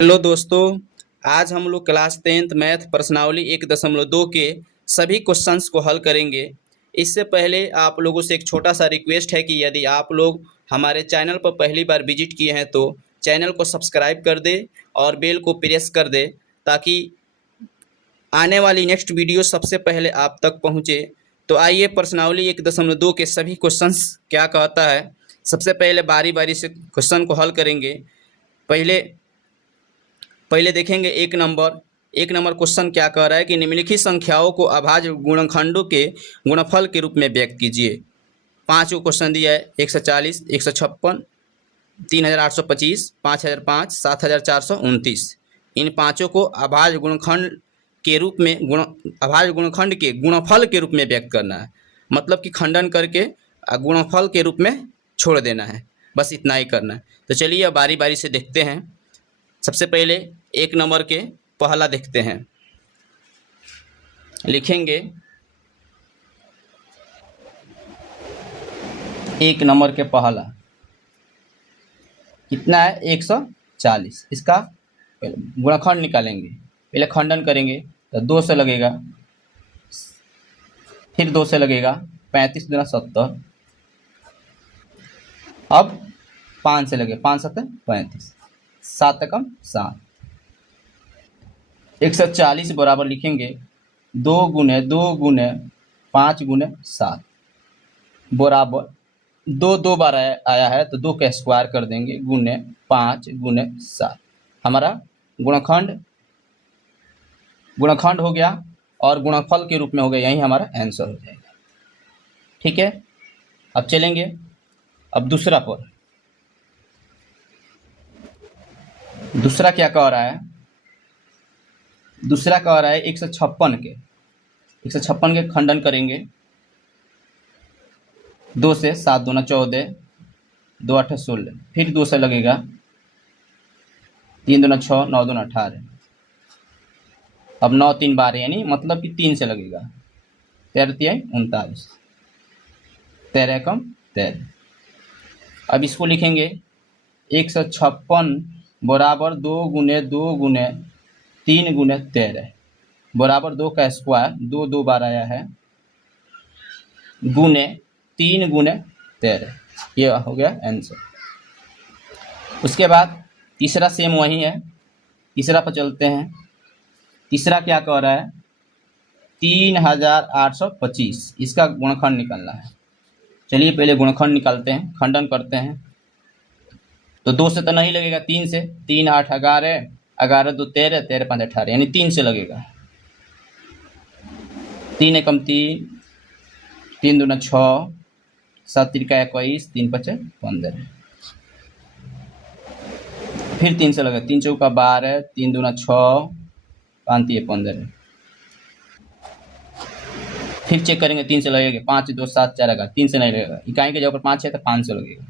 Hello दोस्तों, आज हम लोग क्लास 10th मैथ प्रश्नावली 1.2 के सभी क्वेश्चंस को हल करेंगे। इससे पहले आप लोगों से एक छोटा सा रिक्वेस्ट है कि यदि आप लोग हमारे चैनल पर पहली बार विजिट किए हैं तो चैनल को सब्सक्राइब कर दें और बेल को प्रेस कर दें ताकि आने वाली नेक्स्ट वीडियो सबसे पहले आप तक पहुँचे। तो आइए प्रश्नावली 1.2 के सभी क्वेश्चंस क्या कहता है। सबसे पहले बारी बारी से क्वेश्चन को हल करेंगे। पहले देखेंगे एक नंबर क्वेश्चन क्या कह रहा है कि निम्नलिखित संख्याओं को अभाज्य गुणनखंडों के गुणनफल के रूप में व्यक्त कीजिए। 5 को क्वेश्चन दिया है 140, 156, 3825, 5005, 7429। इन पाँचों को अभाज्य गुणनखंड के रूप में अभाज्य गुणनखंड के गुणनफल के रूप में व्यक्त करना है। मतलब कि खंडन करके गुणनफल के रूप में छोड़ देना है, बस इतना ही करना है। तो चलिए अब बारी बारी से देखते हैं। सबसे पहले एक नंबर के पहला देखते हैं। लिखेंगे एक नंबर के पहला कितना है 140। इसका गुणनखंड निकालेंगे। पहले खंडन करेंगे तो 2 से लगेगा, फिर 2 से लगेगा, 35 दूना 70। अब 5 से लगे, 5 7 35, 7 एकम 7। 140 बराबर लिखेंगे 2 गुने 2 गुने 5 गुने 7 बराबर 2 बार आया है तो 2 का स्क्वायर कर देंगे गुने 5 गुने 7। हमारा गुणनखंड हो गया और गुणनफल के रूप में हो गया। यही हमारा आंसर हो जाएगा। ठीक है, अब चलेंगे अब दूसरा पर। दूसरा क्या कह रहा है? दूसरा कह रहा है 156 के खंडन करेंगे 2 से, 7 दूना 14, 2 8 16, फिर 2 से लगेगा, 3 दूना 6, 9 दूना 18। अब 9 3 बार यानी मतलब कि 3 से लगेगा, 13 3 39, 13 एकम 13। अब इसको लिखेंगे 156 बराबर 2 गुने 2 गुने 3 गुने 13 बराबर 2 का स्क्वायर, 2 बार आया है, गुने 3 गुने 13। ये हो गया आंसर। उसके बाद तीसरा सेम वही है। तीसरा पर चलते हैं। तीसरा क्या कह रहा है? 3825। इसका गुणनखंड निकालना है। चलिए पहले गुणनखंड निकालते हैं, खंडन करते हैं। तो 2 से तो नहीं लगेगा, 3 से। 3 8 11, 11 2 13, 13 5 18 यानी 3 से लगेगा। 3 एकम 3, 3 दूना 6, 7 तिरका 21, 3 5 15, फिर 3 से लगा, 3 चौका 12, 3 दूना 6, 5 3 15, फिर चेक करेंगे 3 से लगेगा, 5 2 7 4 11, 3 से नहीं लगेगा। इकाई के जगह पर 5 है तो 5 से लगेगा।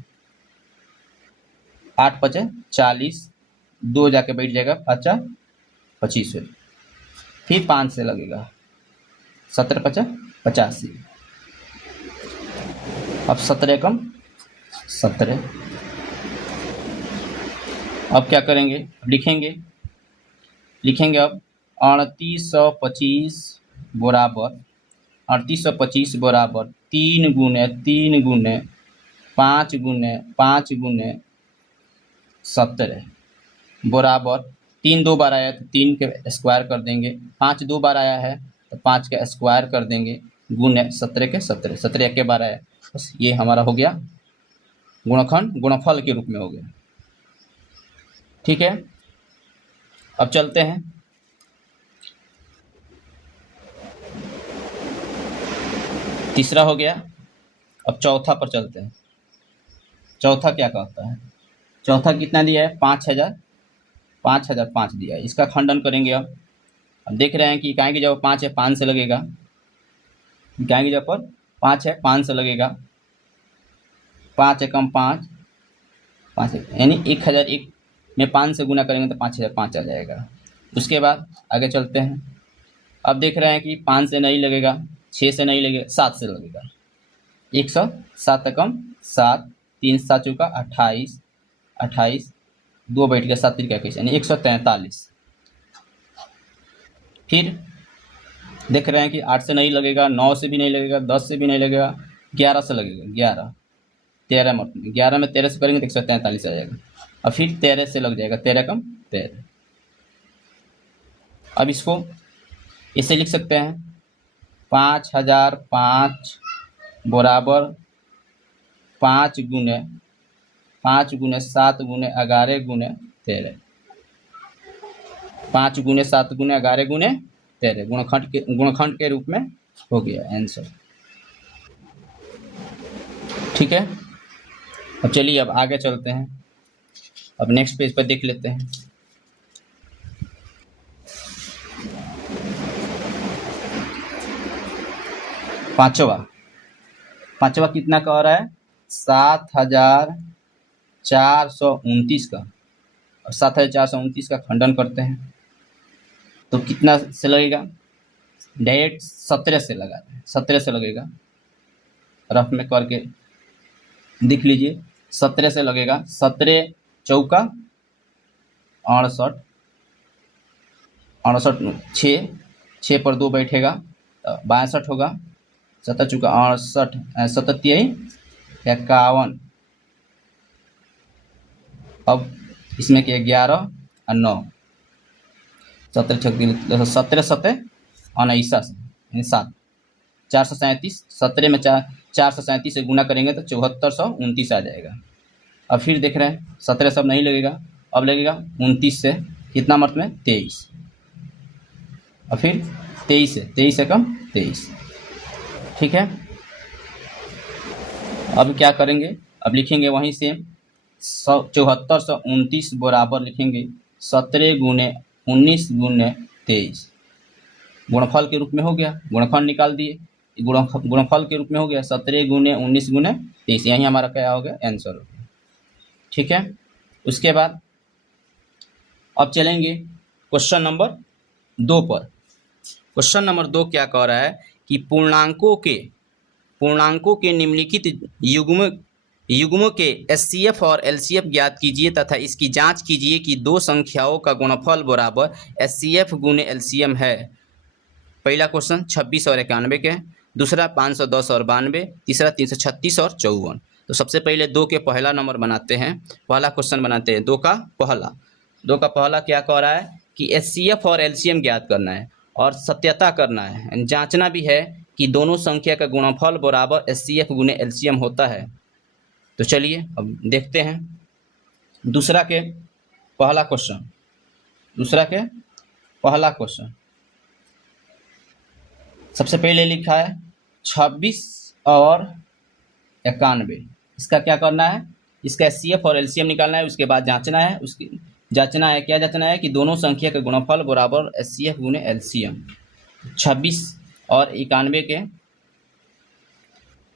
8 5 40, 2 जाके बैठ जाएगा, 5 25, फिर 5 से लगेगा, 17 5 85। अब 17 एकम 17। अब क्या करेंगे? लिखेंगे अब 3825 बराबर 3 गुने 3 गुने 5 गुने 5 गुने 17 बराबर 3 2 बार आया तो 3 के स्क्वायर कर देंगे, 5 2 बार आया है तो 5 के स्क्वायर कर देंगे, गुने 17 के 17, 17 एक बार आया। बस ये हमारा हो गया गुणनखंड, गुणनफल के रूप में हो गया। ठीक है, अब चलते हैं। तीसरा हो गया, अब चौथा पर चलते हैं। चौथा क्या कहता है? चौथा कितना दिया है? 5005 दिया है। इसका खंडन करेंगे। अब देख रहे हैं कि इकाई की जगह 5 है, 5 से लगेगा। इकाई की जगह पर 5 है, 5 से लगेगा, 5 एकम 5, 5 यानी 1001 में 5 से गुना करेंगे तो 5005 आ जाएगा। उसके बाद आगे चलते हैं। अब देख रहे हैं कि 5 से नहीं लगेगा, 6 से नहीं लगेगा, 7 से लगेगा। 107 एकम 7, 3 7 चौका 28, 28 2 बैठ गया 7 त्रिक 21 यानी 143। फिर देख रहे हैं कि 8 से नहीं लगेगा, 9 से भी नहीं लगेगा, 10 से भी नहीं लगेगा, 11 से लगेगा। 11 13 में 11 में 13 से करेंगे तो 143 आ जाएगा। और फिर 13 से लग जाएगा, 13 कम 13। अब इसको इसे लिख सकते हैं 5005 बराबर 5 गुने 7 गुने 11 गुने 13। 5 गुने 7 गुने 11 गुने 13 गुणनखंड के रूप में हो गया आंसर। ठीक है, अब चलिए अब आगे चलते हैं। अब नेक्स्ट पेज पर देख लेते हैं। पांचवा कितना कह रहा है? 7429 का। और 7429 का खंडन करते हैं तो कितना से लगेगा? डायरेक्ट 17 से लगा रहे हैं, 17 से लगेगा। रफ में करके देख लीजिए, 17 से लगेगा। 17 चौका 68, 68 6 पर 2 बैठेगा तो 62 होगा। 7 चौका 68, 7 51। अब इसमें क्या 11 और 9, 17 17 7 19 यानी 7, 437। 17 में 437 से गुना करेंगे तो 7429 आ जाएगा। अब फिर देख रहे हैं 17 सब नहीं लगेगा, अब लगेगा 29 से। कितना मर्त में? 23। और फिर 23 से कम 23। ठीक है, अब क्या करेंगे? अब लिखेंगे वहीं से 7429 बराबर लिखेंगे 17 गुने 19 गुने 23। गुणनफल के रूप में हो गया, गुणनखंड निकाल दिए, गुणनफल के रूप में हो गया 17 गुने 19 गुने 23। यही हमारा क्या हो गया? आंसर हो गया। ठीक है, उसके बाद अब चलेंगे क्वेश्चन नंबर 2 पर। क्वेश्चन नंबर 2 क्या कह रहा है कि पूर्णांकों के निम्नलिखित युग्म के एचसीएफ और एलसीएफ ज्ञात कीजिए तथा इसकी जांच कीजिए कि दो संख्याओं का गुणनफल बराबर एचसीएफ गुने एलसीएम है। पहला क्वेश्चन 26 और 91 के, दूसरा 510 और 92, तीसरा 336 और 54। तो सबसे पहले 2 के पहला नंबर बनाते हैं, पहला क्वेश्चन बनाते हैं। 2 का पहला क्या कह रहा है कि एचसीएफ और एलसीएम ज्ञात करना है और सत्यता करना है, जांचना भी है कि दोनों संख्या का गुणनफल बराबर एचसीएफ गुने एलसीएम होता है। तो चलिए अब देखते हैं दूसरा के पहला क्वेश्चन। सबसे पहले लिखा है 26 और 91। इसका क्या करना है? इसका एचसीएफ और एलसीएम निकालना है। उसके बाद जांचना है क्या जांचना है कि दोनों संख्या का गुणनफल बराबर एचसीएफ गुने एलसीएम। 26 और 91 के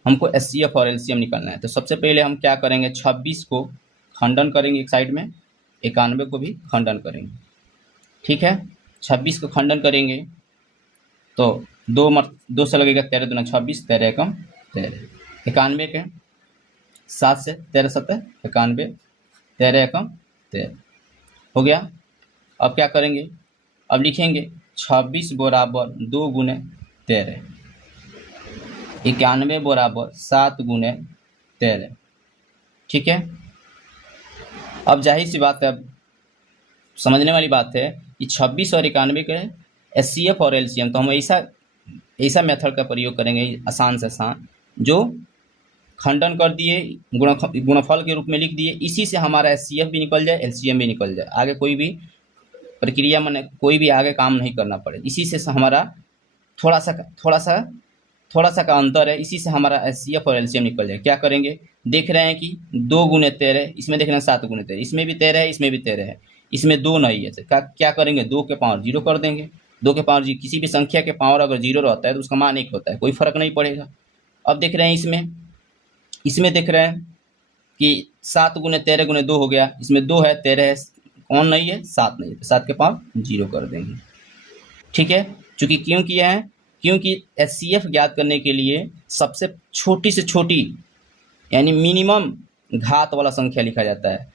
हमको एचसीएफ और एलसीएम निकालना है। तो सबसे पहले हम क्या करेंगे? 26 को खंडन करेंगे एक साइड में, 91 को भी खंडन करेंगे। ठीक है, 26 को खंडन करेंगे तो 2 से लगेगा 13 दूना 26, 13 एकम 13। 91 के 7 से 13 7 91, 13 एकम 13 हो गया। अब क्या करेंगे? अब लिखेंगे 26 बराबर 2 गुने 13, 91 बराबर 7 गुने 13। ठीक है, अब जाहिर सी बात है, अब समझने वाली बात है कि 26 और 91 के एचसीएफ और एलसीएम, तो हम ऐसा मेथड का प्रयोग करेंगे आसान से आसान, जो खंडन कर दिए गुणनफल के रूप में लिख दिए, इसी से हमारा एचसीएफ भी निकल जाए, एलसीएम भी निकल जाए। आगे कोई भी प्रक्रिया में कोई भी आगे काम नहीं करना पड़े। इसी से हमारा थोड़ा सा का अंतर है, इसी से हमारा एचसीएफ और एलसीएम निकल जाए। क्या करेंगे? देख रहे हैं कि 2 गुने 13, इसमें देख रहे हैं 7 गुने 13, इसमें भी 13 है, इसमें भी 13 है, इसमें 2 नहीं है। तो क्या करेंगे? 2 के पावर 0 कर देंगे। 2 के पावर 0, किसी भी संख्या के पावर अगर 0 रहता है तो उसका मान 1 होता है, कोई फर्क नहीं पड़ेगा। अब देख रहे हैं इसमें देख रहे हैं कि 7 गुने 13 गुने 2 हो गया, इसमें 2 है, 13 है, कौन नहीं है? 7 नहीं है, तो 7 के पावर 0 कर देंगे। ठीक है, चूंकि क्यों किया है? क्योंकि एचसीएफ ज्ञात करने के लिए सबसे छोटी से छोटी यानी मिनिमम घात वाला संख्या लिखा जाता है।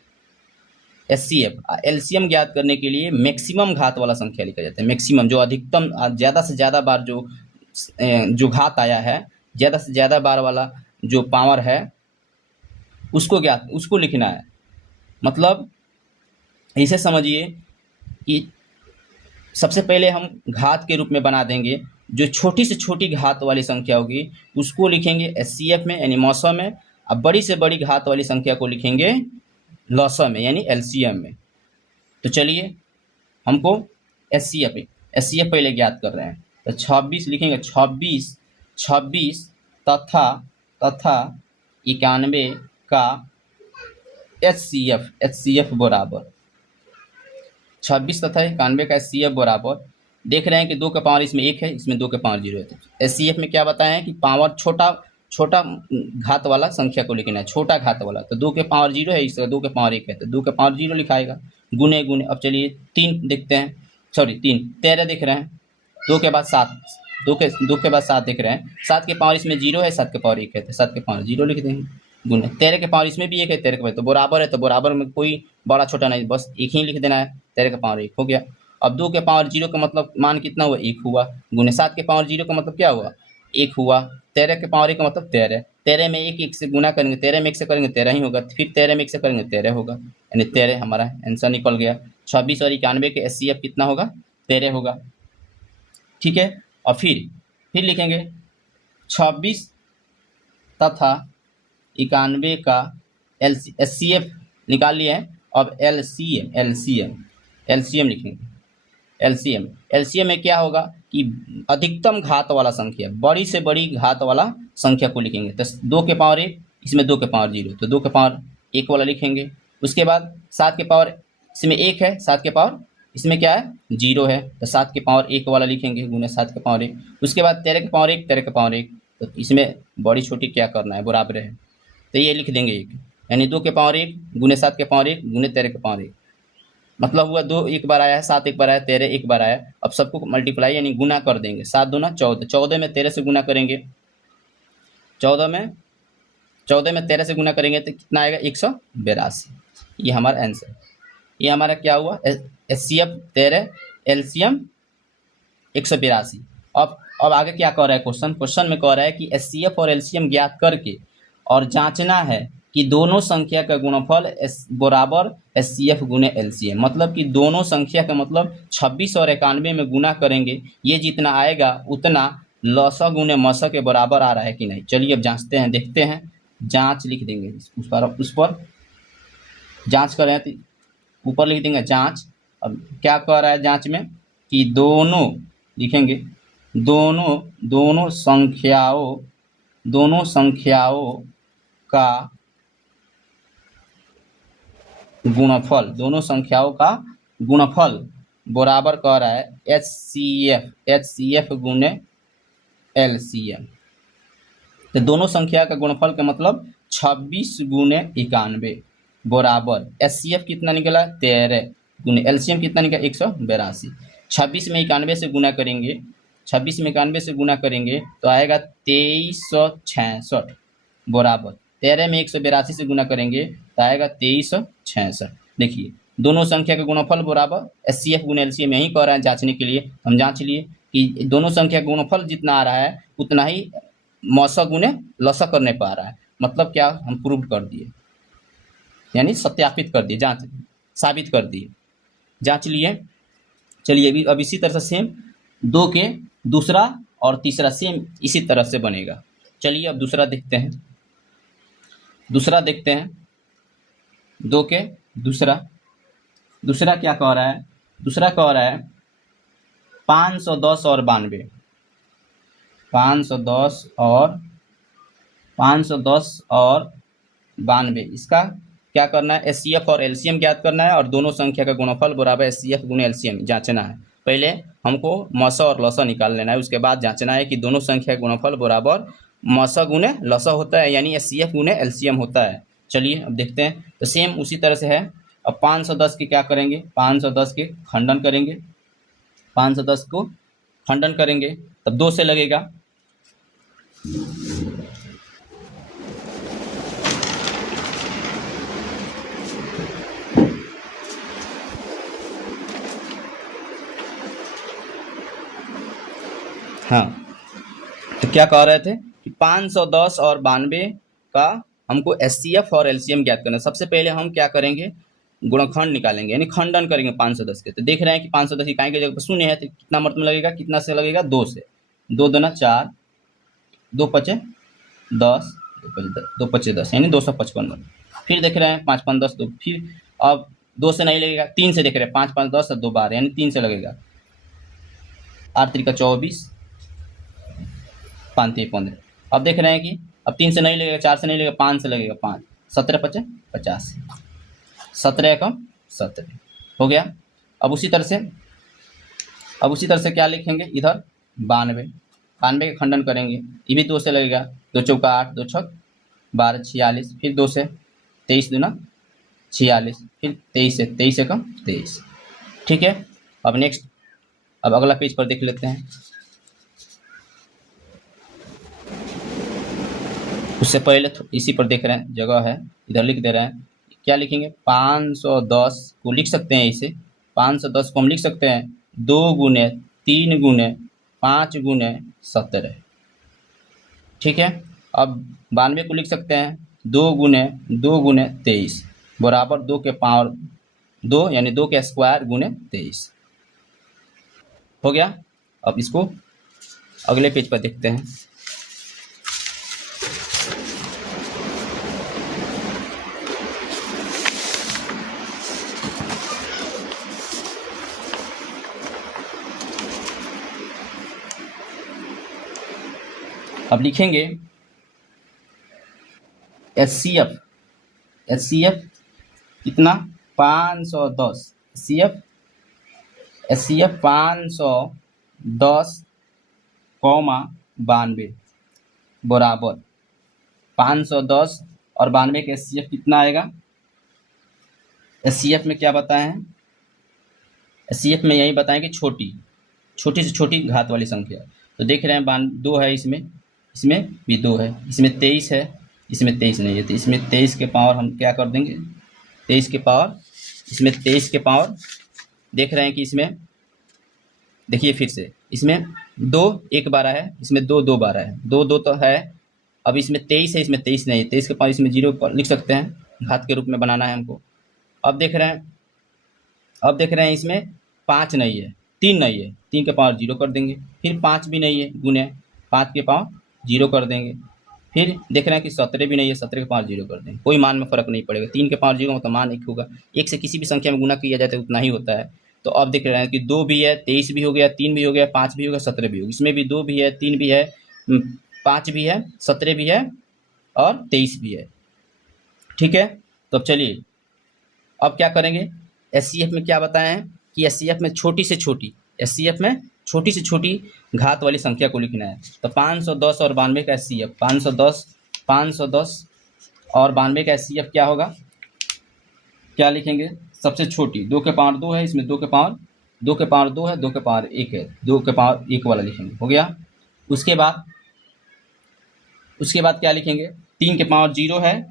HCF एलसीएम ज्ञात करने के लिए मैक्सिमम घात वाला संख्या लिखा जाता है। मैक्सिमम जो अधिकतम ज़्यादा से ज़्यादा बार जो घात आया है, ज़्यादा से ज़्यादा बार वाला जो पावर है उसको लिखना है। मतलब इसे समझिए कि सबसे पहले हम घात के रूप में बना देंगे, जो छोटी से छोटी घात वाली संख्या होगी उसको लिखेंगे HCF में यानी मौसा में, अब बड़ी से बड़ी घात वाली संख्या को लिखेंगे लौसा में यानी LCM में। तो चलिए हमको HCF पहले ज्ञात कर रहे हैं, तो 26 लिखेंगे, 26 तथा 91 का HCF बराबर 26 तथा 91 का HCF बराबर, देख रहे हैं कि 2 का पावर इसमें 1 है, इसमें 2 का पावर 0 है। तो HCF में क्या बताया है कि पावर छोटा घात वाला संख्या को लिखना है, छोटा घात वाला। तो 2 के पावर 0 है, इसका 2 के पावर 1 है, तो 2 के पावर 0 लिखाएगा, गुने। अब चलिए 3 देखते हैं, सॉरी 13 देख रहे हैं, 2 के बाद 7, 2 के बाद 7 देख रहे हैं, 7 के पावर इसमें 0 है, 7 के पावर 1 है, तो 7 के पावर 0 लिख देंगे, गुने। 13 के पावर इसमें भी 1 है, 13 के पावर, तो बराबर है, तो बराबर में कोई बड़ा छोटा नहीं, बस 1 ही लिख देना है, 13 का पावर 1 हो गया। अब 2 के पावर 0 का मतलब मान कितना हुआ, 1 हुआ, गुने 7 के पावर 0 का मतलब क्या हुआ, 1 हुआ, 13 के पावर 1 का मतलब 13 में 1 से गुना करेंगे, 13 में 1 से करेंगे 13 ही होगा, फिर 13 में 1 से करेंगे 13 होगा, यानी 13 हमारा आंसर निकल गया। 26 और 91 के HCF कितना होगा, 13 होगा, ठीक है। और फिर लिखेंगे 26 तथा 91 का HCF निकाल लिए हैं, अब LCM लिखेंगे। LCM में क्या होगा कि अधिकतम घात वाला संख्या, बड़ी से बड़ी घात वाला संख्या को लिखेंगे। तो 2 के पावर 1, इसमें 2 के पावर 0, तो 2 के पावर 1 वाला लिखेंगे। उसके बाद 7 के पावर इसमें 1 है, 7 के पावर इसमें क्या है, 0 है, तो 7 के पावर 1 वाला लिखेंगे, गुने 7 के पावर 1। उसके बाद 13 के पावर 1, 13 के पावर 1, तो इसमें बड़ी छोटी क्या करना है, बराबर है, तो ये लिख देंगे 1, यानी 2 के पावर 1 गुने 7 के पावर 1 गुने 13 के पावर 1, मतलब हुआ 2 एक बार आया है, 7 एक बार आया, 13 एक बार आया। अब सबको मल्टीप्लाई यानी गुना कर देंगे, 7 दूना 14, 14 में 13 से गुना करेंगे, 14 में 13 से गुना करेंगे तो कितना आएगा, 182। ये हमारा आंसर, ये हमारा क्या हुआ, HCF 13, LCM 182। अब आगे क्या कह रहा है क्वेश्चन में कह रहा है कि HCF और LCM ज्ञात करके और जांचना है कि दोनों संख्या का गुणनफल बराबर HCF गुने LCM, मतलब कि दोनों संख्या का मतलब 26 और 91 में गुना करेंगे, ये जितना आएगा उतना लसा गुने मसा के बराबर आ रहा है कि नहीं। चलिए अब जांचते हैं, देखते हैं, जांच लिख देंगे उस पर जांच करें तो ऊपर लिख देंगे जांच। अब क्या कह रहा है जांच में कि दोनों लिखेंगे, दोनों संख्याओं का गुणनफल, दोनों संख्याओं का गुणनफल बराबर कह रहा है HCF गुने LCM। तो दोनों संख्या का गुणनफल का मतलब 26 गुने 91 बराबर HCF कितना निकला, 13 गुने LCM कितना निकला, 182। 26 में 91 से गुना करेंगे, 26 में 91 से गुना करेंगे तो आएगा 2366 बराबर 13 में 182 से गुना करेंगे तो आएगा 2366। देखिए दोनों संख्या का गुणनफल बराबर HCF गुने LCM, यही कह रहा है जांचने के लिए। हम जांच लिए कि दोनों संख्या का गुणनफल जितना आ रहा है उतना ही मौसा गुने लसा करने पर आ रहा है, मतलब क्या, हम प्रूव कर दिए, यानी सत्यापित कर दिए, जांच साबित कर दिए, जांच लिए। चलिए अब इसी तरह से सेम 2 के दूसरा और तीसरा सेम इसी तरह से बनेगा। चलिए अब दूसरा देखते हैं, 2 के दूसरा क्या कह रहा है, दूसरा कह रहा है 510 और 92, 510 और 92, इसका क्या करना है, HCF और LCM ज्ञात करना है और दोनों संख्या का गुणनफल बराबर HCF गुने LCM जांचना है। पहले हमको मौसा और लसा निकाल लेना है, उसके बाद जांचना है कि दोनों संख्या का गुणनफल बराबर मौसा गुने लसा होता है, यानी HCF गुने LCM होता है। चलिए अब देखते हैं, तो सेम उसी तरह से है। अब 510 के क्या करेंगे, 510 के खंडन करेंगे, 510 को खंडन करेंगे तब 2 से लगेगा, हाँ, तो क्या कह रहे थे कि 510 और 92 का हमको एचसीएफ और एलसीएम ज्ञात करना है। सबसे पहले हम क्या करेंगे, गुणनखंड निकालेंगे, यानी खंडन करेंगे 510 के। तो देख रहे हैं कि 510 इकाई की जगह पर शून्य है, तो कितना मतलब लगेगा, कितना से लगेगा, 2 से। 2 दूना 4, 2 पचे 10, 2 पचे 10 यानी 255। फिर देख रहे हैं 5 5 10 2, फिर अब 2 से नहीं लगेगा, 3 से देख रहे हैं, 5 5 10 और 2 12 यानी 3 से लगेगा। 8 3 का 24, 5 3 15। अब देख रहे हैं कि अब 3 से नहीं लगेगा, 4 से नहीं लगेगा, 5 से लगेगा, 5 17 पचे 50, 17 एकम 17 हो गया। अब उसी तरह से क्या लिखेंगे इधर, 92 के खंडन करेंगे, ये भी 2 से लगेगा, 2 चौका 8, 2 छक 12 46, फिर 2 से 23 दूना 46, फिर 23 से 23 एकम 23। ठीक है, अब नेक्स्ट, अब अगला पेज पर देख लेते हैं। उससे पहले इसी पर देख रहे हैं, जगह है, इधर लिख दे रहे हैं। क्या लिखेंगे, 510 को लिख सकते हैं इसे, 510 को हम लिख सकते हैं 2 गुने 3 गुने 5 गुने 17। ठीक है, अब 92 को लिख सकते हैं 2 गुने 23 बराबर 2 के पावर 2 यानी 2 के स्क्वायर गुने 23 हो गया। अब इसको अगले पेज पर देखते हैं। अब लिखेंगे एचसीएफ कितना, 510, एचसीएफ 510 कौमा 92 बराबर 510 और 92 का एचसीएफ कितना आएगा। एचसीएफ में क्या बताए हैं, एचसीएफ में यही बताएं कि छोटी से छोटी घात वाली संख्या। तो देख रहे हैं 2 है, इसमें भी 2 है, इसमें 23 है, इसमें 23 नहीं है, तो इसमें 23 के पावर हम क्या कर देंगे, 23 के पावर, इसमें 23 के पावर देख रहे हैं कि इसमें देखिए फिर से, इसमें 2 1 12 है, इसमें 2 2 12 है, 2 2 तो है। अब इसमें 23 है, इसमें 23 नहीं है, 23 के पावर इसमें 0 लिख सकते हैं, घात के रूप में बनाना है हमको। अब देख रहे हैं इसमें 5 नहीं है, 3 नहीं है, 3 के पावर 0 कर देंगे, फिर 5 भी नहीं है, गुने 5 के पावर 0 कर देंगे, फिर देख रहे हैं कि 17 भी नहीं है, 17 के पावर 0 कर देंगे, कोई मान में फर्क नहीं पड़ेगा, 3 के पावर 0 मतलब मान 1 होगा, 1 से किसी भी संख्या में गुना किया जाए तो उतना ही होता है। तो अब देख रहे हैं कि 2 भी है, 23 भी हो गया, 3 भी हो गया, 5 भी हो गया, 17 भी हो गया, इसमें भी 2 भी है, 3 भी है, 5 भी है, 17 भी है और 23 भी है। ठीक है, तो अब चलिए अब क्या करेंगे, एचसीएफ में क्या बताए हैं कि एचसीएफ में छोटी से छोटी घात वाली संख्या को लिखना है। तो 510 और 92 का एचसीएफ, 510 और 92 का एचसीएफ क्या होगा, क्या लिखेंगे, सबसे छोटी 2 के पावर 2 है, इसमें 2 के पावर 2 है, 2 के पावर 1 है, 2 के पावर 1 वाला लिखेंगे, हो गया। उसके बाद क्या लिखेंगे, 3 के पावर 0 है,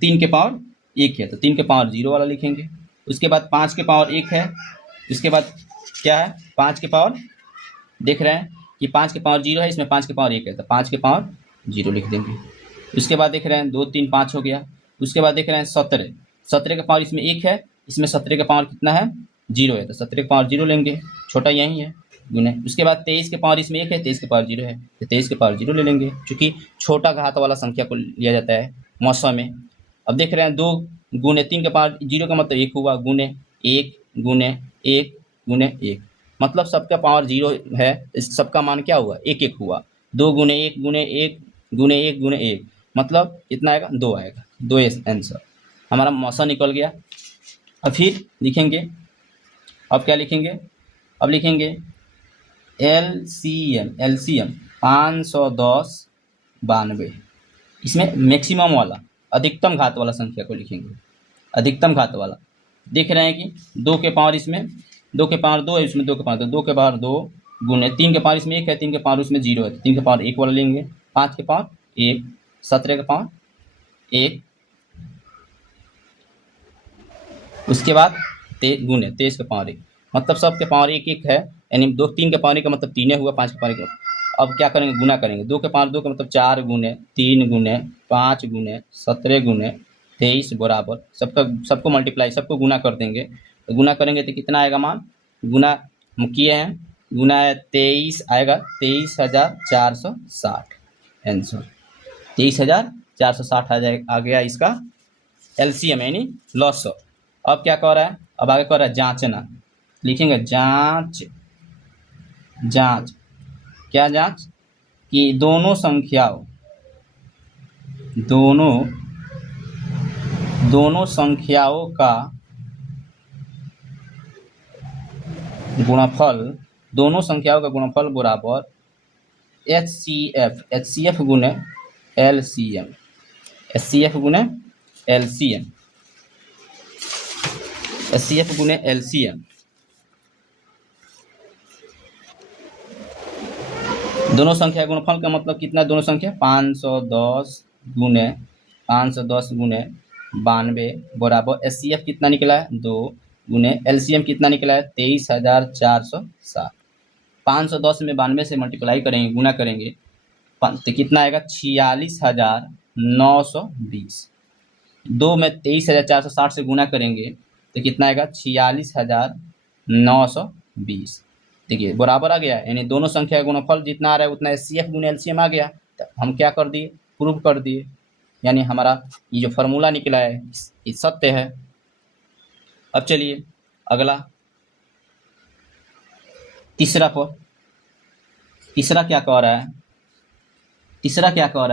3 के पावर 1 है, तो 3 के पावर 0 वाला लिखेंगे। उसके बाद 5 के पावर 1 है, उसके बाद क्या है, 5 के पावर, देख रहे हैं कि 5 के पावर 0 है, इसमें 5 के पावर 1 है, तो 5 के पावर 0 लिख देंगे। उसके बाद देख रहे हैं 2 3 5 हो गया। उसके बाद देख रहे हैं 17 के पावर इसमें 1 है, इसमें 17 का पावर कितना है, 0 है, तो 17 के पावर 0 लेंगे, छोटा यही है, गुने। उसके बाद 23 के पावर इसमें 1 है, 23 के पावर 0 है, तो 23 के पावर 0 ले लेंगे, क्योंकि छोटा घात वाला संख्या को लिया जाता है मौसम में। अब देख रहे हैं 2 गुने 3 के पावर 0 का मतलब 1 हुआ, गुने 1 गुने 1 गुने 1, मतलब सबका पावर 0 है, सबका मान क्या हुआ, 1 1 हुआ। 2 गुने 1 गुने 1 गुने 1 गुने 1 मतलब कितना आएगा, 2 आएगा, 2 आंसर हमारा मौसम निकल गया। अब फिर लिखेंगे, अब क्या लिखेंगे, अब लिखेंगे एलसीएम 510 92, इसमें मैक्सिमम वाला अधिकतम घात वाला संख्या को लिखेंगे, अधिकतम घात वाला। देख रहे हैं कि 2 के पावर इसमें 2 के पावर 2 है, इसमें 2 के पावर 2 के पावर 2 गुने 3 के पावर इसमें 1 है, 3 के पावर उसमें 0 है, तो 3 के पावर 1 वाला लेंगे, 5 के पावर 1, 17 के पावर 1, उसके बाद गुने 23 के पावर 1, मतलब सब के पावर एक एक है, यानी 2 3 के पावर एक का मतलब 3 हुआ, 5 के पावर एक। अब क्या करेंगे, गुना करेंगे। 2 के पावर 2 का मतलब 4 गुने 3 गुने 5 गुने 17 गुने 23 बराबर सबको मल्टीप्लाई, सबको गुना कर देंगे। तो गुना करेंगे तो कितना आएगा मान, गुना हम किए हैं, गुना है 23 आएगा 23,460 आंसर। 23,460 आ गया इसका एलसीएम यानी लॉस। अब क्या कह रहा है, अब आगे कह रहा है जांचना। लिखेंगे जांच, जांच क्या जांच, कि दोनों संख्याओं का गुणनफल बराबर HCF गुने LCM, HCF गुने LCM। दोनों संख्या गुणनफल का मतलब कितना, दोनों संख्या 510 गुने 92 बराबर HCF कितना निकला है 2 गुने LCM कितना निकला है 23,460। 510 में 92 से मल्टीप्लाई करेंगे, गुना करेंगे तो कितना आएगा 46,920। 2 में 23,460 से गुना करेंगे तो कितना आएगा 46,920। देखिए बराबर आ गया, यानी दोनों संख्या का गुणनफल जितना आ रहा है उतना HCF गुने LCM आ गया। तो हम क्या कर दिए, प्रूव कर दिए, यानी हमारा ये जो फॉर्मूला निकला है ये सत्य है। अब चलिए अगला तीसरा पर, तीसरा क्या कह रहा है, तीसरा कह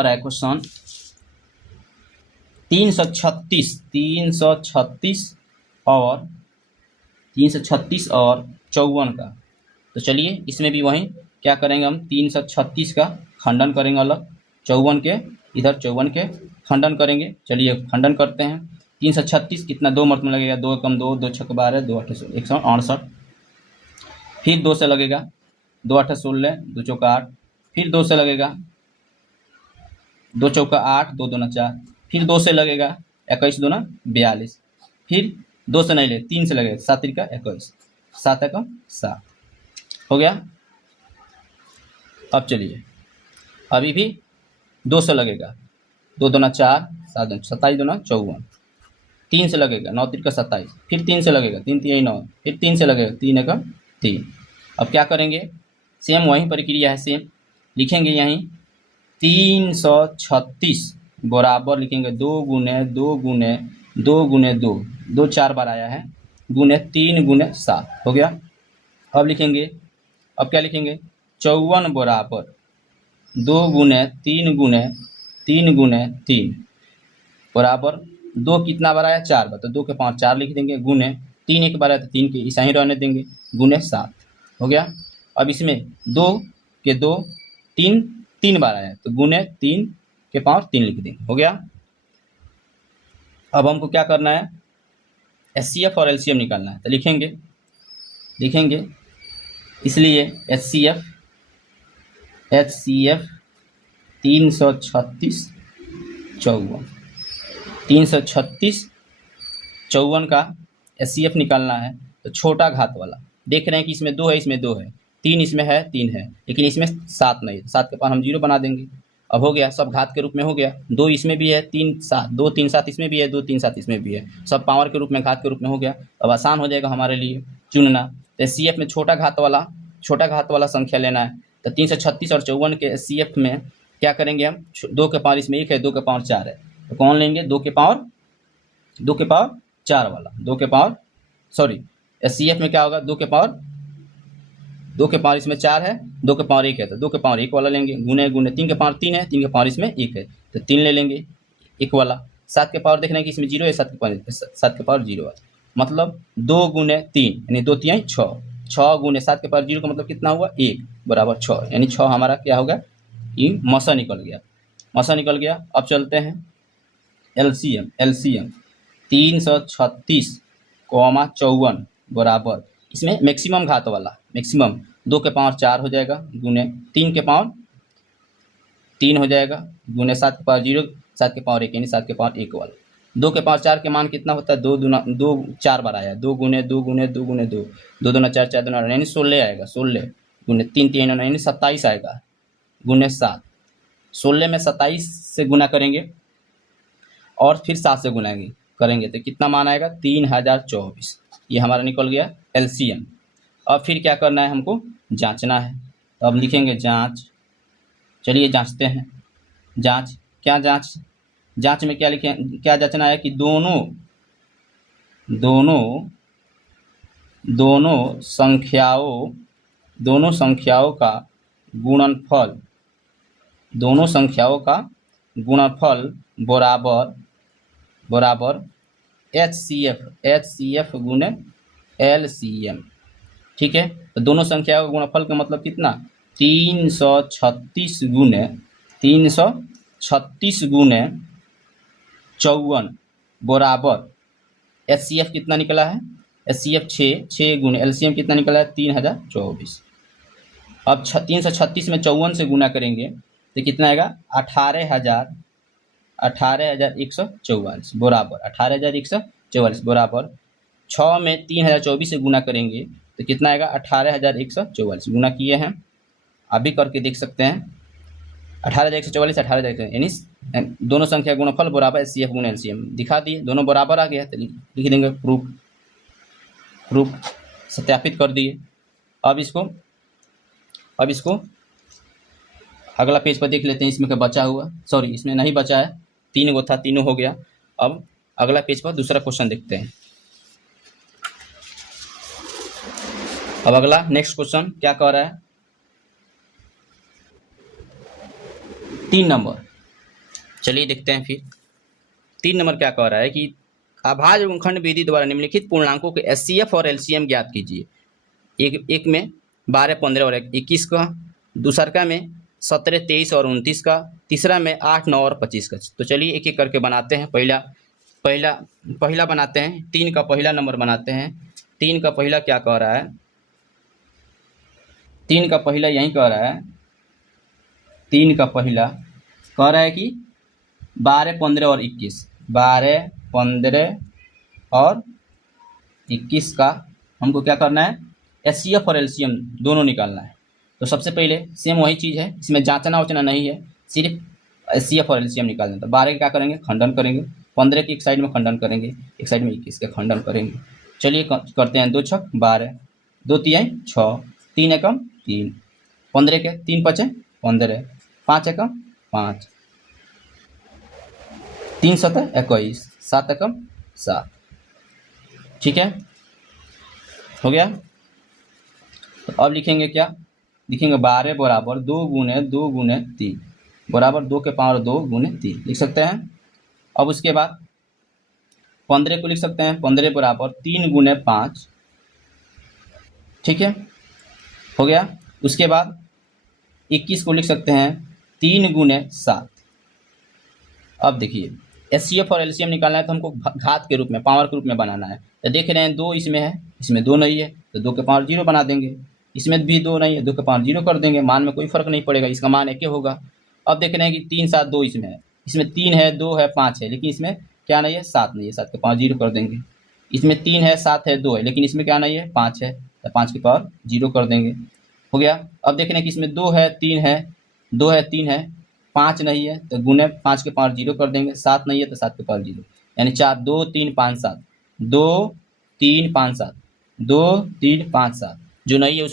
रहा है क्वेश्चन 336 और 54 का। तो चलिए इसमें भी वही क्या करेंगे, हम 336 का खंडन करेंगे अलग, 54 के इधर 54 के खंडन करेंगे। चलिए खंडन करते हैं। 336 कितना, 2 मर्त में लगेगा, 2 कम 2, 2 छक 12, 2 8 168, फिर 2 से लगेगा, 2 8 16, 2 चौका 8, फिर 2 से लगेगा, 2 चौका 8, 2 दूना 4, फिर 2 से लगेगा 21 दूना 42, फिर 2 से नहीं ले 3 से लगेगा, 7 का 21, 7 एकम 7 हो गया। अब चलिए अभी भी 2 से लगेगा, 2 दूना 4, 7 27 दूना 54, 3 से लगेगा 9 3 का 27, फिर 3 से लगेगा, 3 3 9, फिर 3 से लगेगा 3 एकम 3। अब क्या करेंगे, सेम वही प्रक्रिया है, सेम लिखेंगे यहीं 336 बराबर लिखेंगे 2 गुने 2 गुने 2 गुने 2, 2 4 बार आया है, गुने 3 गुने 7 हो गया। अब लिखेंगे, अब क्या लिखेंगे 54 बराबर 2 गुने 3 गुने 3 गुने 3 बराबर 2 कितना बार आया 4 बार, तो 2 के 5 4 लिख देंगे, गुने 3 एक बार आया तो 3 के ऐसा ही रहने देंगे, गुने 7 हो गया। अब इसमें 2 के 2 3 3 बार आया तो गुने 3 के पावर 3 लिख देंगे, हो गया। अब हमको क्या करना है, HCF और LCM निकालना है। तो लिखेंगे इसलिए HCF 336 54 का HCF निकालना है। तो छोटा घात वाला देख रहे हैं कि इसमें 2 है, इसमें 2 है, 3 इसमें है, 3 है, लेकिन इसमें 7 नहीं है, 7 के पास हम 0 बना देंगे। अब हो गया, सब घात के रूप में हो गया, 2 इसमें भी है, 3 7, 2 3 7 इसमें भी है, 2 3 7 इसमें भी है, सब पावर के रूप में घात के रूप में हो गया। अब आसान हो जाएगा हमारे लिए चुनना। तो HCF में छोटा घात वाला संख्या लेना है। तो 336 और 54 के HCF में क्या करेंगे हम, 2 के पावर इसमें 1 है, 2 के पावर 4 है, तो कौन लेंगे 2 के पावर 4 वाला, 2 के पावर सॉरी HCF में क्या होगा 2 के पावर इसमें 4 है, 2 के पावर 1 है, तो 2 के पावर 1 वाला लेंगे, गुने 3 के पावर 3 है, 3 के पावर इसमें 1 है, तो 3 ले लेंगे 1 वाला। 7 के पावर देखना है कि इसमें 0 है, 7 के पावर 0 है, मतलब 2 गुने 3 यानी 2 3 6, 6 गुने 7 के पावर 0 का मतलब कितना हुआ 1 बराबर 6, यानी 6 हमारा क्या होगा, ये मसा निकल गया। अब चलते हैं LCM 336, 54 बराबर, इसमें मैक्सिमम घात वाला, मैक्सिमम 2 के पावर 4 हो जाएगा, गुने 3 के पावर 3 हो जाएगा, गुने 7 के पावर 0, 7 के पावर 1 यानी 7 के पावर 1 वाला, 2 के पावर 4 के मान कितना होता है, 2 दूना 2 4 बार आया, 2 गुने 2 गुने 2 गुने 2, 2 दूना 4, 4 दूना 8 यानी 16 आएगा, 16 गुने 3 3 यानी 27 आएगा, गुने 7। 16 में 27 से गुना करेंगे और फिर 7 से गुना करेंगे तो कितना मान आएगा, 3024। ये हमारा निकल गया एलसीएम। अब फिर क्या करना है, हमको जांचना है। तो अब लिखेंगे जांच। चलिए जांचते हैं। जांच क्या, जांच में क्या लिखें, क्या जांचना है कि दोनों संख्याओं का गुणनफल, बराबर HCF गुने LCM। ठीक है, तो दोनों संख्याओं का गुणनफल का मतलब कितना, 336 गुने 54 बराबर HCF कितना निकला है, HCF 6 गुने LCM कितना निकला है, 3024। अब 336 में 54 से गुना करेंगे तो कितना आएगा, 18,144 बराबर 18,144 बराबर 6 में 3024 से गुना करेंगे तो कितना आएगा, 18,144 गुना किए हैं, अभी करके देख सकते हैं। 18,144 18,000 यानी दोनों संख्या गुणनफल बराबर HCF गुना LCM दिखा दिए, दोनों बराबर आ गया तो लिख देंगे प्रूफ सत्यापित कर दिए। अब इसको अगला पेज पर देख लेते हैं, इसमें क्या बचा हुआ, सॉरी इसमें नहीं बचा है, 3 गो था, तीनों हो गया। अब अगला पेज पर दूसरा क्वेश्चन देखते हैं। अब अगला नेक्स्ट क्वेश्चन क्या कह रहा है, 3 नंबर। चलिए देखते हैं फिर 3 नंबर क्या कह रहा है कि अभाज्य गुणनखंड विधि द्वारा निम्नलिखित पूर्णांकों के HCF और LCM ज्ञात कीजिए। एक में 12 15 और 21 का, दूसरा में 17 23 और 29 का, तीसरा में 8 9 और 25 का। तो चलिए एक एक करके बनाते हैं। पहला बनाते हैं, 3 का पहला नंबर बनाते हैं। 3 का पहला क्या कह रहा है, 3 का पहला यही कह रहा है, 3 का पहला कह रहा है कि 12 15 और 21, 12 15 और 21 का हमको क्या करना है, HCF और LCM दोनों निकालना है। तो सबसे पहले सेम वही चीज़ है, इसमें जांचना उचना नहीं है, सिर्फ HCF और LCM निकालना। तो 12 का क्या करेंगे, खंडन करेंगे, 15 की एक साइड में खंडन करेंगे, एक साइड में 21 का खंडन करेंगे। चलिए करते हैं, 2 छक 12, 2 तिहाई 6, 3 एकम 3, 15 के 3 पचे 15, 5 एकम 5, 3 सतह 21, 7 एकम 7। ठीक है, हो गया। तो अब लिखेंगे क्या, लिखेंगे 12 बराबर 2 गुने 2 गुने 3 बराबर 2 के पावर 2 गुने 3 लिख सकते हैं। अब उसके बाद 15 को लिख सकते हैं, 15 बराबर 3 गुने 5। ठीक है, हो गया। उसके बाद 21 को लिख सकते हैं 3 गुने 7। अब देखिए HCF और LCM निकालना है तो हमको घात के रूप में, पावर के रूप में बनाना है। तो देख रहे हैं 2 इसमें है, इसमें 2 नहीं है, तो 2 के पावर 0 बना देंगे। इसमें भी 2 नहीं है, 2 के पावर 0 कर देंगे, मान में कोई फर्क नहीं पड़ेगा, इसका मान एक ही होगा। अब देख रहे हैं कि 3 7 2 इसमें है, इसमें 3 है 2 है 5 है, लेकिन इसमें क्या नहीं है, 7 नहीं है, 7 के पावर 0 कर देंगे। इसमें 3 है 7 है 2 है, लेकिन इसमें क्या नहीं है, 5 है, तो 5 के पावर 0 कर देंगे, हो गया। अब देख रहे हैं कि इसमें 2 है 3 है, 2 है 3 है, 5 नहीं है, तो गुने 5 के पावर 0 कर देंगे, 7 नहीं है तो 7 के पावर 0, यानी 4 2 3 5 7, 2 3 5 7, 2 3 5 7, जो नहीं है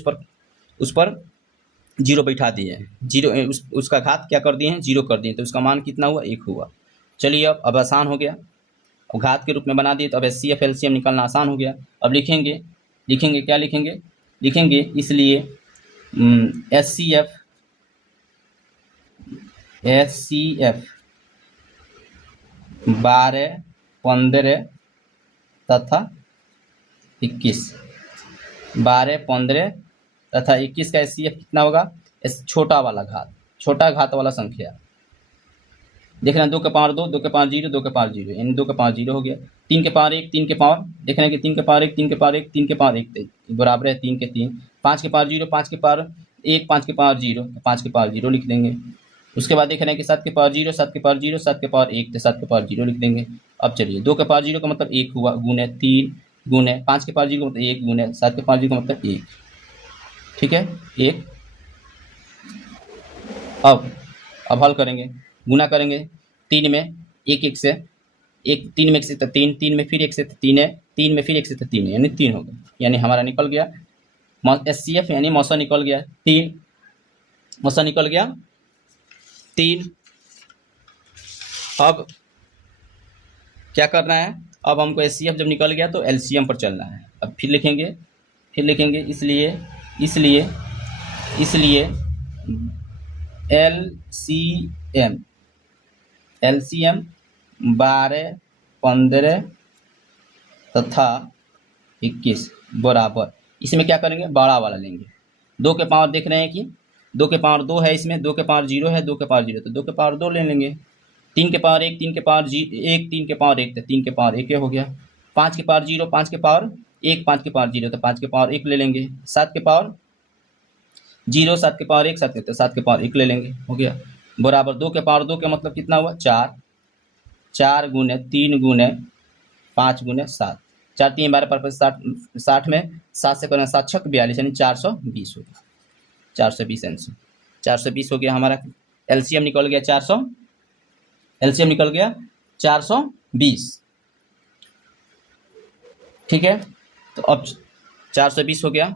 उस पर 0 बैठा दिए हैं, 0 उसका घात क्या कर दिए हैं, 0 कर दिए, तो उसका मान कितना हुआ, 1 हुआ। चलिए अब आसान हो गया, अब घात के रूप में बना दिए तो अब HCF LCM निकालना आसान हो गया। अब लिखेंगे क्या लिखेंगे, इसलिए HCF 12 15 तथा 21, 12 15 तथा 21 का HCF कितना होगा, छोटा वाला घात, छोटा घात वाला संख्या। देख रहे हैं 2 के पावर 2, 2 के पावर 0, 2 के पावर 0, यानी 2 के पावर 0 हो गया। 3 के पावर 1, 3 के पावर, देख रहे हैं कि 3 के पावर 1, 3 के पावर 1, 3 के पावर 1 बराबर है 3 के 3। 5 के पावर 0, 5 के पावर 1, 5 के पावर 0, 5 के पावर 0 लिख देंगे। उसके बाद देख रहे हैं कि 7 के पावर 0, 7 के पावर 0, 7 के पावर 1, तो 7 के पावर 0 लिख देंगे। अब चलिए 2 के पावर 0 का मतलब 1 हुआ, गुने 3 गुने 5 के पावर 0 का मतलब 1 गुने 7 के पावर 0 का मतलब 1, ठीक है 1। अब हल करेंगे, गुना करेंगे 3 में 1 1 से, 1 3 में 1 से तो 3, 3 में फिर 1 से तो 3 है, 3 में फिर 1 से तो 3 है, यानी 3 हो गया, यानी हमारा निकल गया SCF यानी मौसा निकल गया 3, मौसा निकल गया 3। अब क्या करना है, अब हमको SCF जब निकल गया तो LCM पर चलना है। अब फिर लिखेंगे इसलिए LCM 12 15 तथा 21 बराबर, इसमें क्या करेंगे बड़ा वाला लेंगे। 2 के पावर देख रहे हैं कि 2 के पावर 2 है, इसमें 2 के पावर 0 है, 2 के पावर 0 तो 2 के पावर 2 ले लेंगे। 3 के पावर 1, 3 के पावर 1, 3 के पावर 1 तो 3 के पावर 1 हो गया। 5 के पावर 0, 5 के पावर 1, 5 के पावर 0 तो 5 के पावर 1 ले लेंगे। 7 के पावर 0, 7 के पावर 1, 7 के तो 7 के पावर 1 ले लेंगे, हो गया बराबर 2 के पावर 2 का मतलब कितना हुआ 4, 4 गुने 3 गुने 5 गुने 7, 4 3 12 पर 60 में 7 से करना 7 6 42 यानी 420 हो गया, 420 आंसर 420 हो गया हमारा। LCM निकल गया 400, LCM निकल गया 420, ठीक है। तो अब 420 हो गया,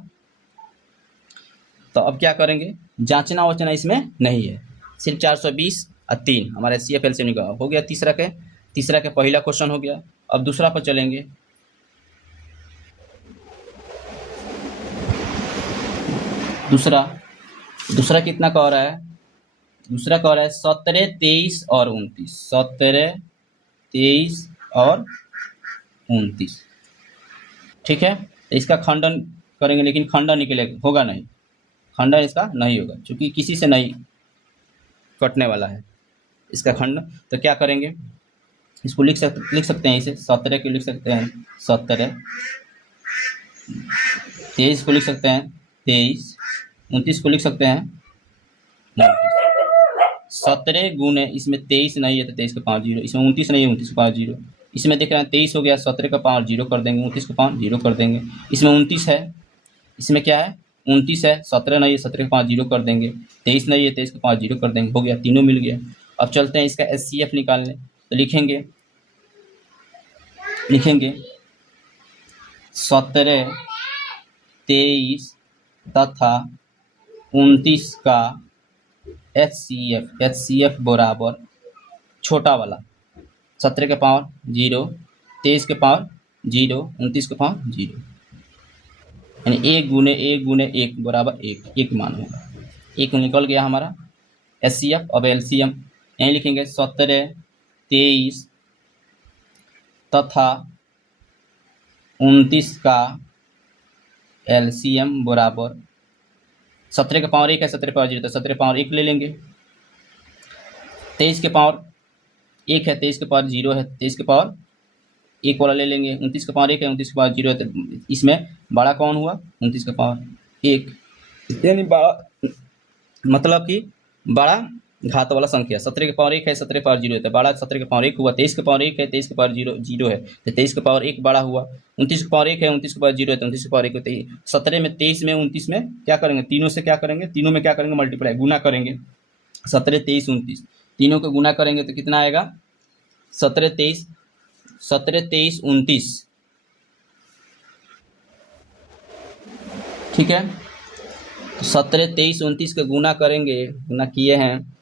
तो अब क्या करेंगे, जांचना वाचना इसमें नहीं है, सिर्फ 420 और 3 हमारा SCF LCM निकल हो गया। तीसरा के पहला क्वेश्चन हो गया। अब दूसरा पर चलेंगे। दूसरा कितना कह रहा है, दूसरा कह रहा है 17 23 और 29, 17 23 और 29, ठीक है। तो इसका खंडन करेंगे, लेकिन खंडन निकलेगा होगा नहीं, खंडन इसका नहीं होगा क्योंकि किसी से नहीं कटने वाला है इसका खंडन। तो क्या करेंगे, इसको लिख सकते हैं, इसे 17 को लिख सकते हैं 17, 23 को लिख सकते हैं 23, 29 को लिख सकते हैं 17 गुने, इसमें 23 नहीं है तो 23 का पावर 0, इसमें 29 नहीं है 29 का पावर 0, इसमें देख रहे हैं 23 हो गया, 17 का पावर 0 कर देंगे, 29 का पावर 0 कर देंगे, इसमें 29 है, इसमें क्या है 29 है, 17 नहीं है 17 का पावर 0 कर देंगे, 23 नहीं है 23 का पावर 0 कर देंगे, हो गया, तीनों मिल गया। अब चलते हैं इसका SCF निकालने। तो लिखेंगे 17 23 तथा 29 का HCF बराबर छोटा वाला 17 के पावर 0, 23 के पावर 0, 29 के पावर 0, यानी 1 गुने 1 बराबर 1 मान होगा, 1 निकल गया हमारा SCF। अब LCM यहीं लिखेंगे 17 23 तथा 29 का LCM बराबर 17 का पावर 1 है, 17 पावर 0 तो 17 पावर 1 ले लेंगे। 23 के पावर 1 है, 23 के पावर 0 है, 23 के पावर 1 वाला ले लेंगे। 29 का पावर 1 है, 29 के पावर 0 है, तो इसमें बड़ा कौन हुआ 29 का पावर 1, यानी बड़ा मतलब कि बड़ा घात वाला संख्या 17 के पावर 1 है, 17 पावर 0 है, तो बड़ा 17 के पावर 1 हुआ। 23 के पावर 1 है, 23 के पावर 0 है, तो 23 के पावर 1 बड़ा हुआ। 29 के पावर 1 है, 29 के पावर 0 है, तो 29 के पावर 1 होता है। 17 में 23 में 29 में क्या करेंगे, तीनों से क्या करेंगे, तीनों में क्या करेंगे मल्टीप्लाई, गुना करेंगे। 17 23 29 तीनों को गुना करेंगे तो कितना आएगा 17 23 29, ठीक है। तो 17 23 29 का गुना करेंगे, गुना किए हैं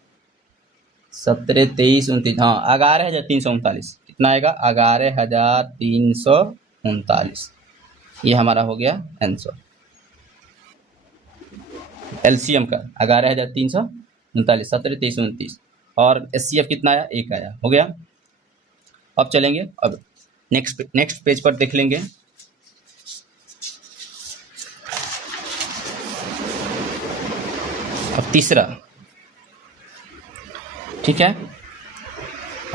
17 23 29, हाँ 11,339, कितना आएगा 11,339, ये हमारा हो गया आंसर LCM का 11,339, 17 23 29, और SCF कितना आया 1 आया, हो गया। अब चलेंगे, अब नेक्स्ट पेज पर देख लेंगे। अब तीसरा, ठीक है।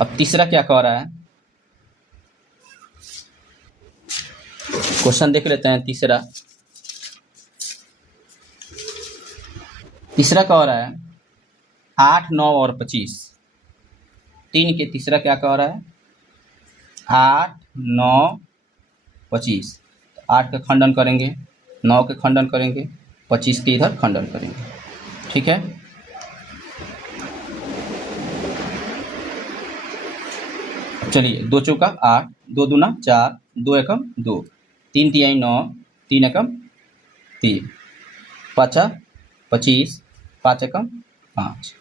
अब तीसरा क्या कह रहा है, क्वेश्चन देख लेते हैं। तीसरा कह रहा है 8 9 और 25, 3 के तीसरा क्या कह रहा है 8 9 25, 8 का खंडन करेंगे, 9 के खंडन करेंगे, 25 के इधर खंडन करेंगे। ठीक है, चलिए 2 चौका 8, 2 दूना 4, 2 एकम 2, 3 तिहाई 9, 3 एकम 3, 5 25, 5 एकम 5।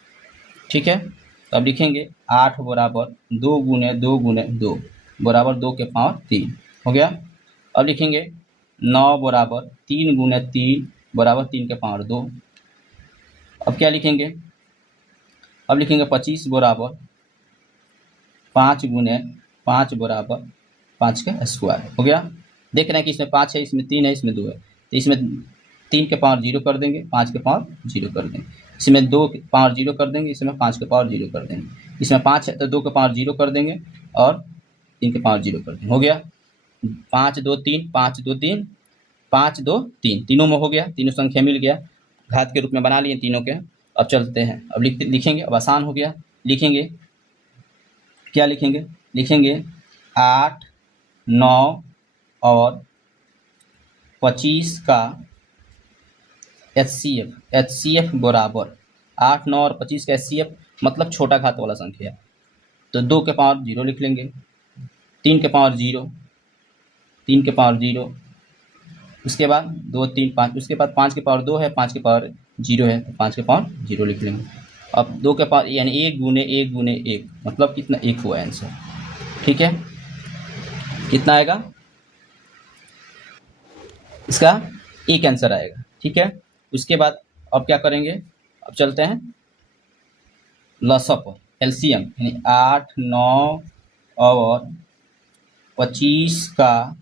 ठीक है, तो अब लिखेंगे 8 बराबर 2 गुने 2 गुने 2 बराबर 2 के पावर 3 हो गया। अब लिखेंगे 9 बराबर 3 गुने 3 बराबर 3 के पावर 2। अब क्या लिखेंगे, अब लिखेंगे 25 बराबर 5 गुने 5 बराबर 5 का स्क्वायर हो गया। देख रहे हैं कि इसमें 5 है, इसमें 3 है, इसमें 2 है, तो इसमें 3 के पावर 0 कर देंगे, 5 के पावर 0 कर देंगे, इसमें 2 के पावर 0 कर देंगे, इसमें 5 के पावर 0 कर देंगे, इसमें 5 है तो 2 के पावर 0 कर देंगे और 3 के पावर 0 कर देंगे, हो गया। 5 2 3, 5 2 3, 5 2 3, तीनों में हो गया, तीनों संख्या मिल गया, घात के रूप में बना लिए तीनों के। अब चलते हैं, अब लिखेंगे, अब आसान हो गया। लिखेंगे, क्या लिखेंगे, लिखेंगे 8 9 और 25 का HCF बराबर 8 9 और 25 का HCF मतलब छोटा घात वाला संख्या, तो 2 के पावर 0 लिख लेंगे, 3 के पावर 0, 3 के पावर 0, उसके बाद 2 3 5, उसके बाद 5 के पावर 2 है, 5 के पावर 0 है, तो 5 के पावर 0 लिख लेंगे। अब 2 के पावर यानी 1 गुने 1 गुने 1 मतलब कितना, 1 हुआ आंसर। ठीक है, कितना आएगा इसका, 1 आंसर आएगा। ठीक है, उसके बाद अब क्या करेंगे, अब चलते हैं लसा पर, एलसीएम यानी 8 9 और 25 का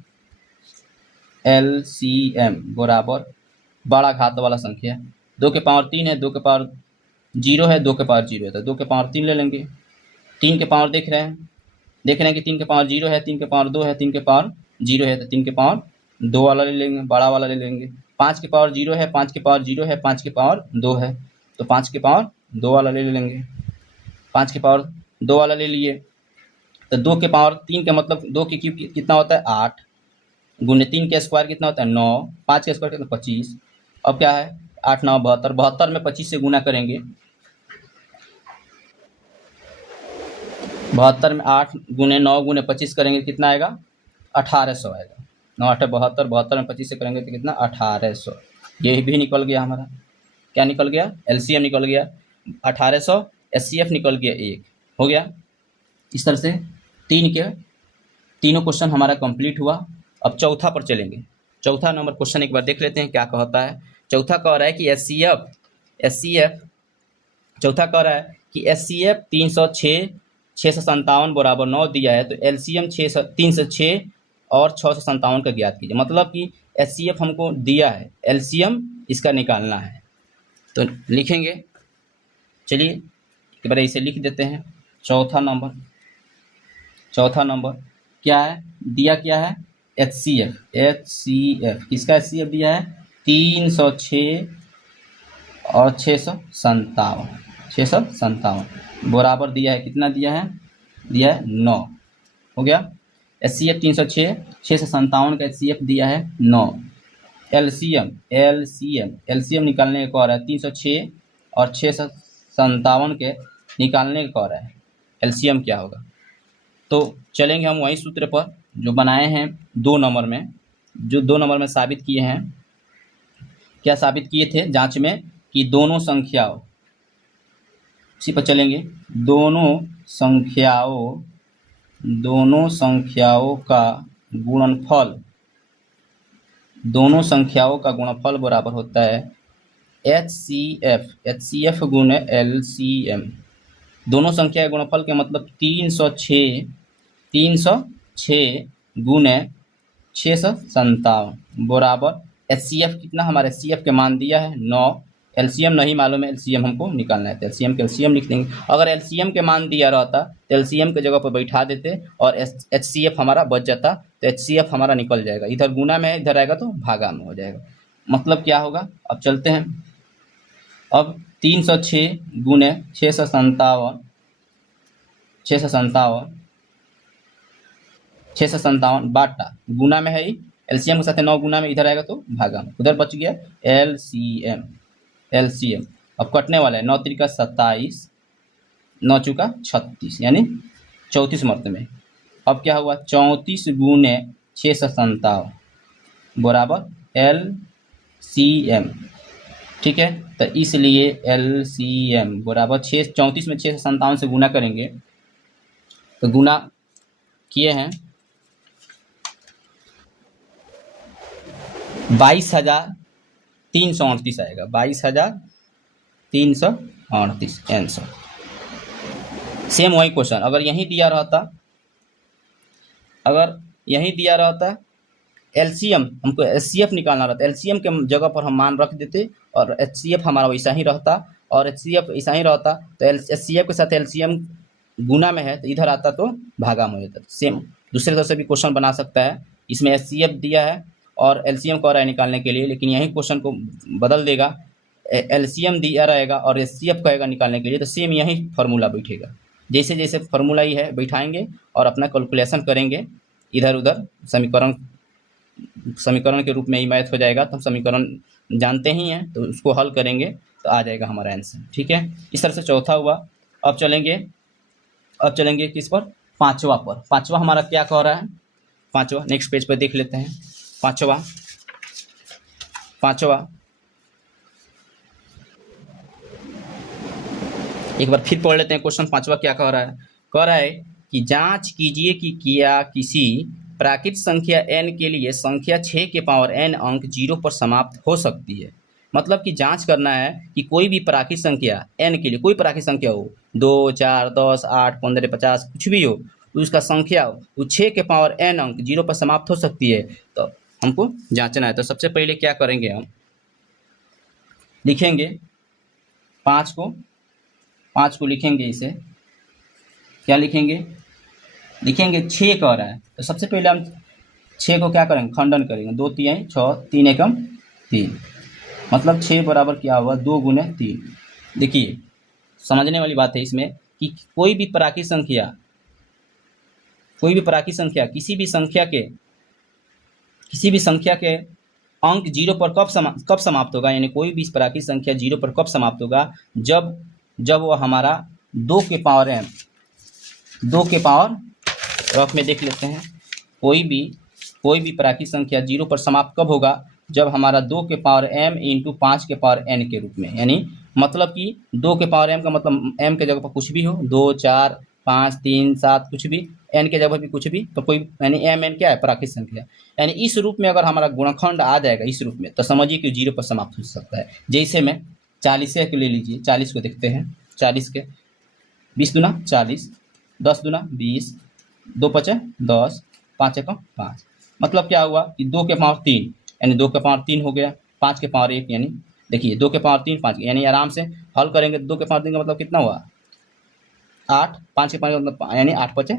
एलसीएम बराबर बड़ा घात वाला संख्या, 2 के पावर 3 है, 2 के पावर 0 है, 2 के पावर 0 है, तो 2 के पावर 3 ले लेंगे। 3 के पावर देख रहे हैं कि 3 के पावर 0 है, 3 के पावर 2 है, 3 के पावर 0 है, तो 3 के पावर 2 वाला ले लेंगे, बड़ा वाला ले लेंगे। 5 के पावर 0 है, 5 के पावर 0 है, 5 के पावर 2 है, तो 5 के पावर 2 वाला ले लेंगे। 5 के पावर 2 वाला ले लिए, तो 2 के पावर 3 का मतलब 2 की क्यूब कितना होता है 8 गुने 3 के स्क्वायर कितना होता है 9, 5 के स्क्वायर कितना 25। अब क्या है 8 9 72, 72 में 25 से गुना करेंगे, 72 में 8 गुने 9 गुने 25 करेंगे कितना आएगा 1800 आएगा। 9 8 72, 72 में 25 से करेंगे तो कितना 1800, ये भी निकल गया हमारा, क्या निकल गया एलसीएम निकल गया 1800, एचसीएफ निकल गया 1 हो गया। इस तरह से तीनों क्वेश्चन हमारा कंप्लीट हुआ। अब चौथा पर चलेंगे, चौथा नंबर क्वेश्चन एक बार देख लेते हैं क्या कहता है। चौथा कह रहा है कि एचसीएफ चौथा कह रहा है कि एचसीएफ 306 657 बराबर 9 दिया है, तो एलसीएम 306 और 657 का ज्ञात कीजिए। मतलब कि एचसीएफ हमको दिया है, एलसीएम इसका निकालना है, तो लिखेंगे, चलिए एक बार इसे लिख देते हैं। चौथा नंबर क्या है दिया, क्या है एचसीएफ किसका एचसीएफ दिया है 306 और 657 बराबर दिया है, कितना दिया है 9 हो गया। एचसीएफ 306 657 का एचसीएफ दिया है 9। एलसीएम निकालने का कह रहा है 306 और 657 के निकालने का कह रहा है, एलसीएम क्या होगा। तो चलेंगे हम वही सूत्र पर जो बनाए हैं 2 नंबर में, जो 2 नंबर में साबित किए हैं। क्या साबित किए थे जांच में कि दोनों संख्याओं, इसी पर चलेंगे, दोनों संख्याओं का गुणनफल बराबर होता है एचसीएफ गुणे एलसीएम। दोनों संख्या के गुणनफल के मतलब 306 गुने 657 बराबर एचसीएफ कितना, हमारे एचसीएफ के मान दिया है 9, एलसीएम नहीं मालूम है, एलसीएम हमको निकालना है, तो एलसीएम लिख देंगे। अगर एलसीएम के मान दिया रहता तो एलसीएम के जगह पर बैठा देते और एचसीएफ हमारा बच जाता, तो एचसीएफ हमारा निकल जाएगा, इधर गुना में इधर आएगा तो भागा में हो जाएगा। मतलब क्या होगा, अब चलते हैं, अब 306 गुने 657 657 बाटा गुना में है ही, एलसीएम के साथ 9 गुना में इधर आएगा तो भागा में, उधर बच गया एलसीएम। एलसीएम अब कटने वाला है, 9 त्रिका 27, 9 चौका 36 यानी 34 मरतबे। अब क्या हुआ 34 गुने 657 बराबर एलसीएम। ठीक है, तो इसलिए एलसीएम बराबर 34 में 657 से गुना करेंगे तो गुना किए हैं 22,338 आएगा, 22,338 आंसर। सेम वही क्वेश्चन अगर यहीं दिया रहता, एलसीएम हमको एचसीएफ निकालना रहता, एलसीएम के जगह पर हम मान रख देते और एचसीएफ हमारा वैसा ही रहता, और एचसीएफ ऐसा ही रहता तो एचसीएफ के साथ एलसीएम गुना में है तो इधर आता तो भागा में हो जाता। सेम दूसरे तरह से भी क्वेश्चन बना सकता है, इसमें एचसीएफ दिया है और एलसीएम कह रहा है निकालने के लिए, लेकिन यही क्वेश्चन को बदल देगा, एलसीएम दिया रहेगा और एचसीएफ कहेगा निकालने के लिए, तो सेम यही फार्मूला बैठेगा। जैसे जैसे फार्मूला ही है बैठाएंगे और अपना कैलकुलेशन करेंगे, इधर उधर समीकरण के रूप में ही मैथ हो जाएगा, तो हम समीकरण जानते ही हैं तो उसको हल करेंगे तो आ जाएगा हमारा आंसर। ठीक है, इस तरह से चौथा हुआ। अब चलेंगे किस पर, पांचवा पर। पांचवा हमारा क्या कह रहा है, पांचवा नेक्स्ट पेज पर देख लेते हैं। पांचवा एक बार फिर पढ़ लेते हैं क्वेश्चन। पांचवा क्या कह रहा है कि जांच कीजिए कि क्या किसी प्राकृत संख्या n के लिए संख्या 6 के पावर n अंक 0 पर समाप्त हो सकती है। मतलब कि जांच करना है कि कोई भी प्राकृत संख्या n के लिए, कोई प्राकृत संख्या हो 2, 4, 10, 8, 15, 50 कुछ भी हो, उसका संख्या वो 6 के पावर n अंक 0 पर समाप्त हो सकती है, तो हमको जांचना है। तो सबसे पहले क्या करेंगे, हम लिखेंगे 5 को लिखेंगे, इसे क्या लिखेंगे 6 कह रहा है, तो सबसे पहले हम 6 को क्या करेंगे, खंडन करेंगे, 2 3 6, 3 एकम 3, मतलब 6 बराबर क्या हुआ 2 गुने 3। देखिए समझने वाली बात है इसमें कि कोई भी प्राकृत संख्या किसी भी संख्या के अंक 0 पर कब समाप्त होगा, यानी कोई भी प्राकृत संख्या 0 पर कब समाप्त होगा, जब वो हमारा 2 के पावर रफ में देख लेते हैं। कोई भी प्राकृत संख्या 0 पर समाप्त कब होगा, जब हमारा 2 के पावर m इंटू 5 के पावर n के रूप में, यानी मतलब कि 2 के पावर m का मतलब m के जगह पर कुछ भी हो, 2, 4, 5, 3, 7 कुछ भी, n के जगह पर भी कुछ भी, तो कोई यानी mn क्या है प्राकृत संख्या, यानी इस रूप में अगर हमारा गुणनखंड आ जाएगा इस रूप में, तो समझिए कि 0 पर समाप्त हो सकता है। जैसे में 40 को ले लीजिए, 40 को देखते हैं, 40 के 20 दूना 40, 10 दूना 20, 2 पचे 10, 5 एकम 5, मतलब क्या हुआ कि 2 के पावर 3 यानी 2 के पावर 3 हो गया, 5 के पावर 1 यानी देखिए 2 के पावर 3 5, यानी आराम से हल करेंगे। 2 के पावर 3 का मतलब कितना हुआ 8, 5 के पावर मतलब यानी 8 पचे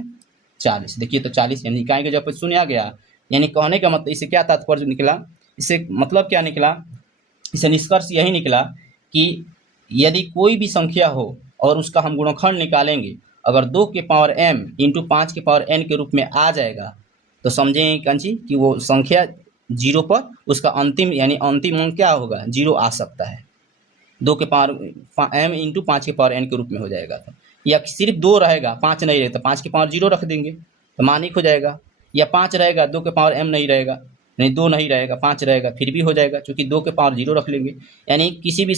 40। देखिए तो 40 यानी इकाई के जब शून्य आ गया, यानी कहने का मतलब इससे क्या तात्पर्य निकला, इससे मतलब क्या निकला, इससे निष्कर्ष यही निकला कि यदि कोई भी संख्या हो और उसका हम गुणनखंड निकालेंगे, अगर 2 के पावर m इंटू 5 के पावर n के रूप में आ जाएगा, तो समझेंगे कंची कि वो संख्या 0 पर उसका अंतिम अंक क्या होगा 0 आ सकता है, 2 के पावर m इंटू 5 के पावर n के रूप में हो जाएगा। तो या सिर्फ 2 रहेगा 5 नहीं रहेगा, 5 के पावर 0 रख देंगे तो मानिक हो जाएगा, या 5 रहेगा 2 के पावर m नहीं रहेगा, नहीं 2 नहीं रहेगा 5 रहेगा फिर भी हो जाएगा, क्योंकि 2 के पावर 0 रख लेंगे। यानी किसी भी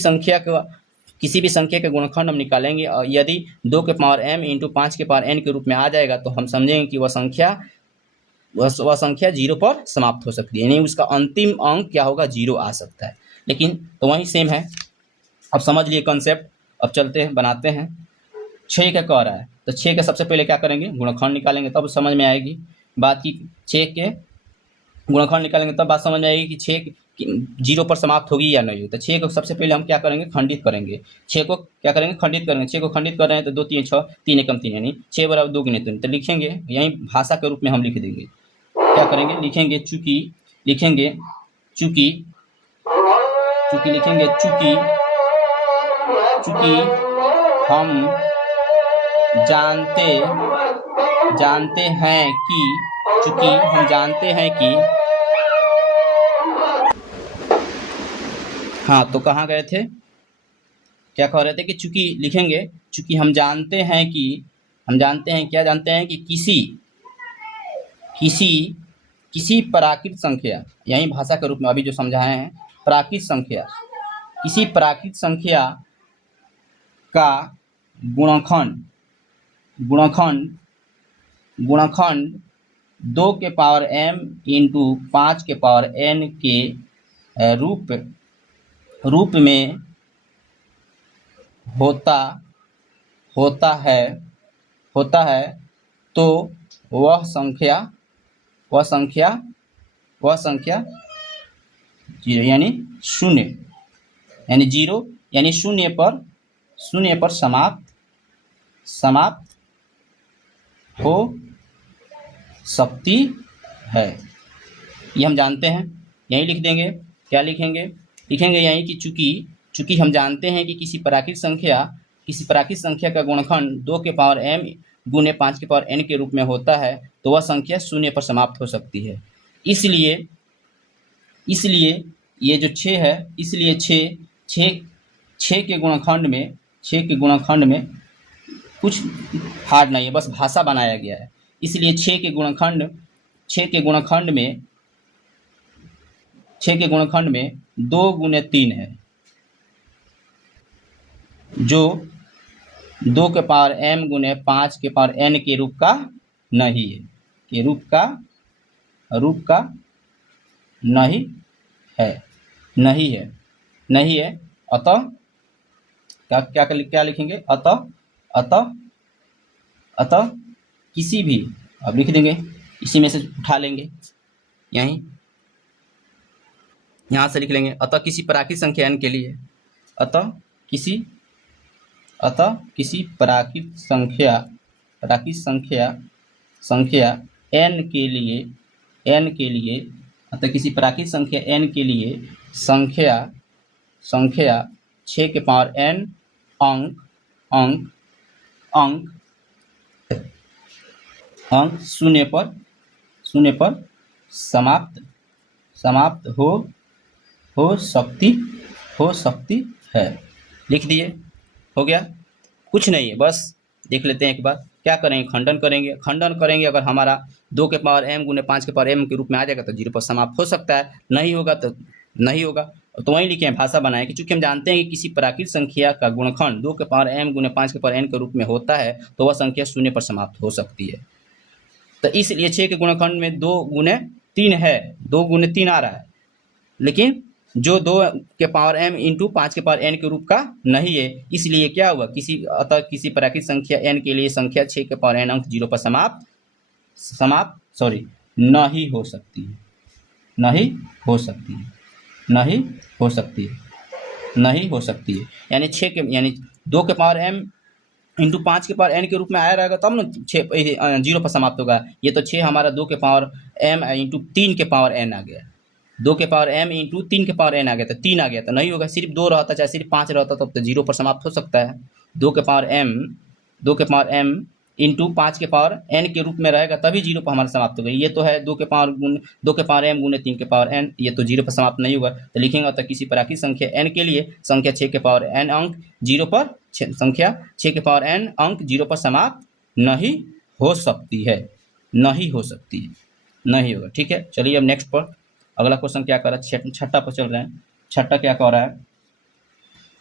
संख्या के गुणनखंड हम निकालेंगे और यदि 2 के पावर m इंटू 5 के पावर n के रूप में आ जाएगा, तो हम समझेंगे कि वह संख्या 0 पर समाप्त हो सकती है, यानी उसका अंतिम अंक क्या होगा 0 आ सकता है। लेकिन तो वही सेम है, अब समझ लिए कॉन्सेप्ट। अब चलते हैं बनाते हैं। 6 का कह रहा है, तो 6 का सबसे पहले क्या करेंगे गुणनखंड निकालेंगे, तब समझ में आएगी बात की 6 के गुणनखंड निकालेंगे तब बात समझ में आएगी कि 6 0 पर समाप्त होगी या नहीं। तो 6 को सबसे पहले हम क्या करेंगे खंडित करेंगे, 6 को क्या करेंगे खंडित करेंगे। 6 को खंडित कर रहे हैं तो 2 3 6, 3 एकम 3 यानी 6 बराबर 2 गुने 3, तो लिखेंगे यही भाषा के रूप में हम लिख देंगे। क्या करेंगे लिखेंगे चूंकि लिखेंगे हम जानते हैं कि चूंकि हम जानते हैं कि, हाँ तो कहाँ गए थे, क्या कह रहे थे कि चूंकि लिखेंगे, चूंकि हम जानते हैं कि, हम जानते हैं क्या जानते हैं कि किसी किसी किसी प्राकृत संख्या, यही भाषा के रूप में अभी जो समझाए हैं, प्राकृत संख्या, किसी प्राकृत संख्या का गुणनखंड गुणनखंड गुणनखंड 2 के पावर m इंटू 5 के पावर n के रूप में होता है तो वह संख्या जीरो यानी शून्य, यानी जीरो यानी शून्य पर समाप्त हो सकती है। ये हम जानते हैं, यही लिख देंगे। क्या लिखेंगे, लिखेंगे यही कि चूंकि हम जानते हैं कि किसी प्राकृत संख्या का गुणनखंड 2 के पावर m गुने 5 के पावर n के रूप में होता है तो वह संख्या शून्य पर समाप्त हो सकती है। इसलिए ये जो 6 है, इसलिए 6 के गुणनखंड में कुछ हार्ड नहीं है, बस भाषा बनाया गया है। इसलिए 6 के गुणनखंड में 2 गुने 3 है, जो 2 के पावर m गुने 5 के पावर n के रूप का नहीं है, के रूप का नहीं है। अतः क्या लिखेंगे, अतः किसी भी, अब लिख देंगे, इसी में से उठा लेंगे, यहाँ से लिख लेंगे। अतः किसी प्राकृत संख्या n के लिए, अतः किसी प्राकृत संख्या n के लिए, अतः किसी प्राकृत संख्या n के लिए संख्या 6 के पावर n अंक शून्य पर समाप्त हो सकती है। लिख दिए, हो गया, कुछ नहीं है, बस देख लेते हैं एक बार। क्या करेंगे, खंडन करेंगे। अगर हमारा 2 के पावर m गुने 5 के पावर m के रूप में आ जाएगा तो 0 पर समाप्त हो सकता है, नहीं होगा तो नहीं होगा। तो वहीं लिखे हैं, भाषा बनाए कि चूंकि हम जानते हैं कि किसी प्राकृत संख्या का गुणनखंड 2 के पावर m गुने 5 के पावर n के रूप में होता है तो वह संख्या शून्य पर समाप्त हो सकती है। तो इसलिए 6 के गुणनखंड में 2 गुने 3 है, 2 गुने 3 आ रहा है, लेकिन जो 2 के पावर m इंटू 5 के पावर n के रूप का नहीं है। इसलिए क्या हुआ, अतः किसी प्राकृत संख्या n के लिए संख्या 6 के पावर n अंक 0 पर नहीं हो सकती है। यानी 2 के पावर m इंटू 5 के पावर n के रूप में आया रहेगा तब न 0 पर समाप्त होगा। ये तो 6 हमारा 2 के पावर m इंटू 3 के पावर n आ गया, 2 के पावर m इंटू 3 के पावर n आ गया, तो 3 आ गया तो नहीं होगा। सिर्फ 2 रहता, चाहे सिर्फ 5 रहता तब तो 0 पर समाप्त हो सकता है। 2 के पावर m इंटू 5 के पावर n के रूप में रहेगा तभी 0 पर हमारा समाप्त होगा। ये तो है 2 के पावर m गुने 3 के पावर n, ये तो 0 पर समाप्त नहीं होगा। तो लिखेंगे तो किसी प्राकृत संख्या n के लिए संख्या 6 के पावर n अंक 0 पर संख्या 6 के पावर n अंक 0 पर समाप्त नहीं हो सकती है, नहीं होगा। ठीक है, चलिए अब नेक्स्ट पर अगला क्वेश्चन क्या कर रहा है, छठा पर चल रहे हैं। छठा क्या कह रहा है,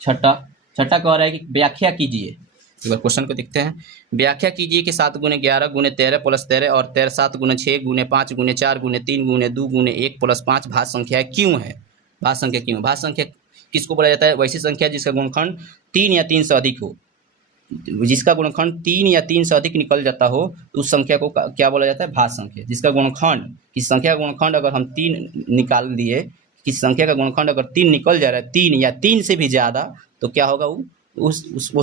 छठा कह रहा है कि व्याख्या कीजिए। एक बार क्वेश्चन को देखते हैं। व्याख्या कीजिए कि 7 गुने 11 गुने 13 प्लस 13 और 7 गुने 6 गुने 5 गुने 4 गुने 3 गुने 2 गुने 1 प्लस 5 भाज्य संख्या क्यों है। भाज्य संख्या किसको बोला जाता है, वैसी संख्या जिसका गुणनखंड 3 या 3 से अधिक हो, जिसका गुणनखंड 3 या 3 से अधिक निकल जाता हो तो उस संख्या को क्या बोला जाता है, भाज्य संख्या। जिसका गुणनखंड, किसी संख्या का गुणनखंड अगर हम 3 निकाल दिए, किसी संख्या का गुणनखंड अगर 3 निकल जा रहा है, 3 या 3 से भी ज़्यादा, तो क्या होगा, वो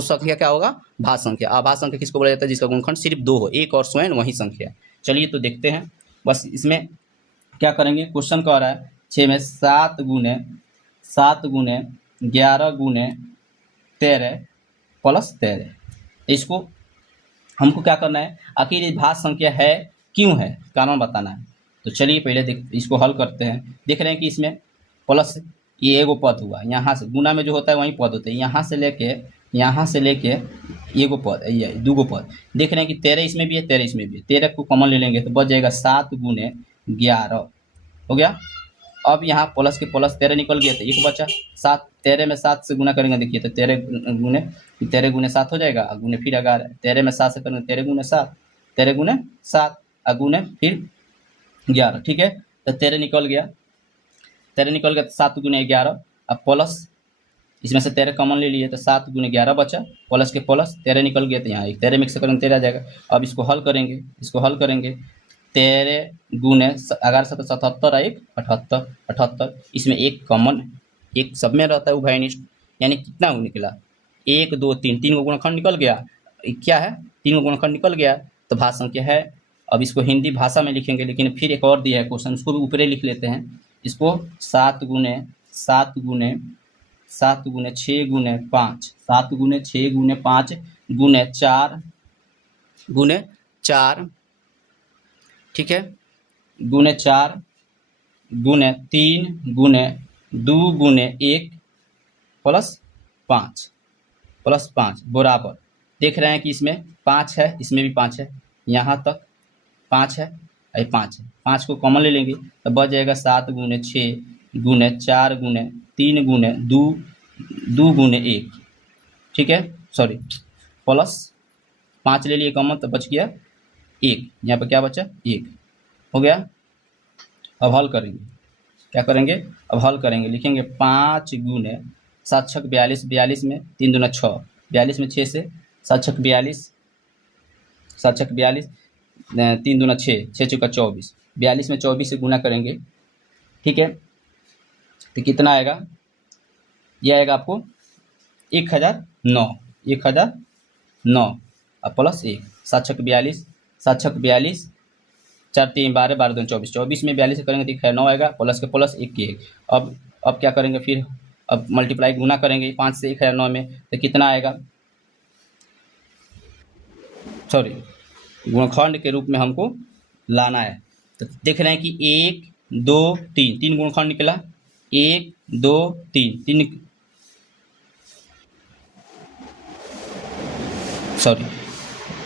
संख्या क्या होगा, भाज्य संख्या। अभाज्य संख्या किसको बोला जाता है, जिसका गुणनखंड सिर्फ 2 हो, एक और स्वयं वही संख्या। चलिए तो देखते हैं, बस इसमें क्या करेंगे। क्वेश्चन कह रहा है 6 में 7 गुने 11 गुने 13 प्लस 13। इसको हमको क्या करना है, आखिर ये भाज्य संख्या है क्यों है, कारण बताना है। तो चलिए पहले इसको हल करते हैं। देख रहे हैं कि इसमें प्लस ये एगो पद हुआ, यहाँ से गुना में जो होता है वही पद होते हैं, यहाँ से लेके एगो पद, ये दूगो पद। देख रहे हैं कि 13 इसमें भी है, 13 इसमें भी है, 13 को कॉमन ले लेंगे तो बच जाएगा 7 गुने 11 हो गया। अब यहाँ प्लस के प्लस 13 निकल गया तो एक बचा 7, 13 में 7 से गुना करेंगे, देखिए तो 13 गुने 7 हो जाएगा, गुने फिर 11, 13 में 7 से करेंगे 13 गुने 7, 13 गुने 7 गुने फिर 11, ठीक है। तो 13 निकल गया तो 7 गुने 11, अब प्लस इसमें से 13 कॉमन ले लिए तो 7 गुने 11 बचा, प्लस के प्लस 13 निकल गया तो यहाँ एक 13 मिक्स करेंगे 13 आ जाएगा। अब इसको हल करेंगे 13 गुने 11 से 77 एक 78, 78 इसमें एक कॉमन, एक सब में रहता है उभयनिष्ठ, यानी कितना निकला 1 2 3, 3 को गुणनखंड निकल गया, क्या है 3 को गुणनखंड निकल गया तो भाज्य संख्या है। अब इसको हिंदी भाषा में लिखेंगे, लेकिन फिर एक और दिया है क्वेश्चन, उसको भी ऊपर लिख लेते हैं। इसको 7 गुने 6 गुने 5, 7 गुने 6 गुने 5 गुने 4, ठीक है, गुने 4 गुने 3 गुने 2 गुने 1 प्लस 5 बराबर। देख रहे हैं कि इसमें 5 है, इसमें भी 5 है, यहाँ तक 5 है, 5 है, 5 को कॉमन ले लेंगे तो बच जाएगा 7 गुने 6 गुने 4 गुने 3 गुने 2 गुने 1, ठीक है, सॉरी प्लस 5 ले लिए कॉमन तो बच गया 1, यहाँ पर क्या बचा 1 हो गया। अब हल करेंगे, क्या करेंगे, अब हल करेंगे, लिखेंगे 5 गुने 7 छक 42, 42 में 3 दूना 6, 42 में 6 से 7 छक 42, 3 दूना 6, 6 चौका 24, 42 में 24 से गुना करेंगे, ठीक है, तो कितना आएगा, यह आएगा आपको 1009 अब प्लस 1, 7 छक 42, 4 3 12, 12 2 24, 24 में 42 से करेंगे तो 1009 आएगा, प्लस के प्लस 1 के 1। अब क्या करेंगे, फिर अब मल्टीप्लाई गुना करेंगे 5 से 1009 में तो कितना आएगा, सॉरी गुणनखंड के रूप में हमको लाना है। तो देख रहे हैं कि 1 2 3, 3 गुणनखंड निकला, 1 2 3, सॉरी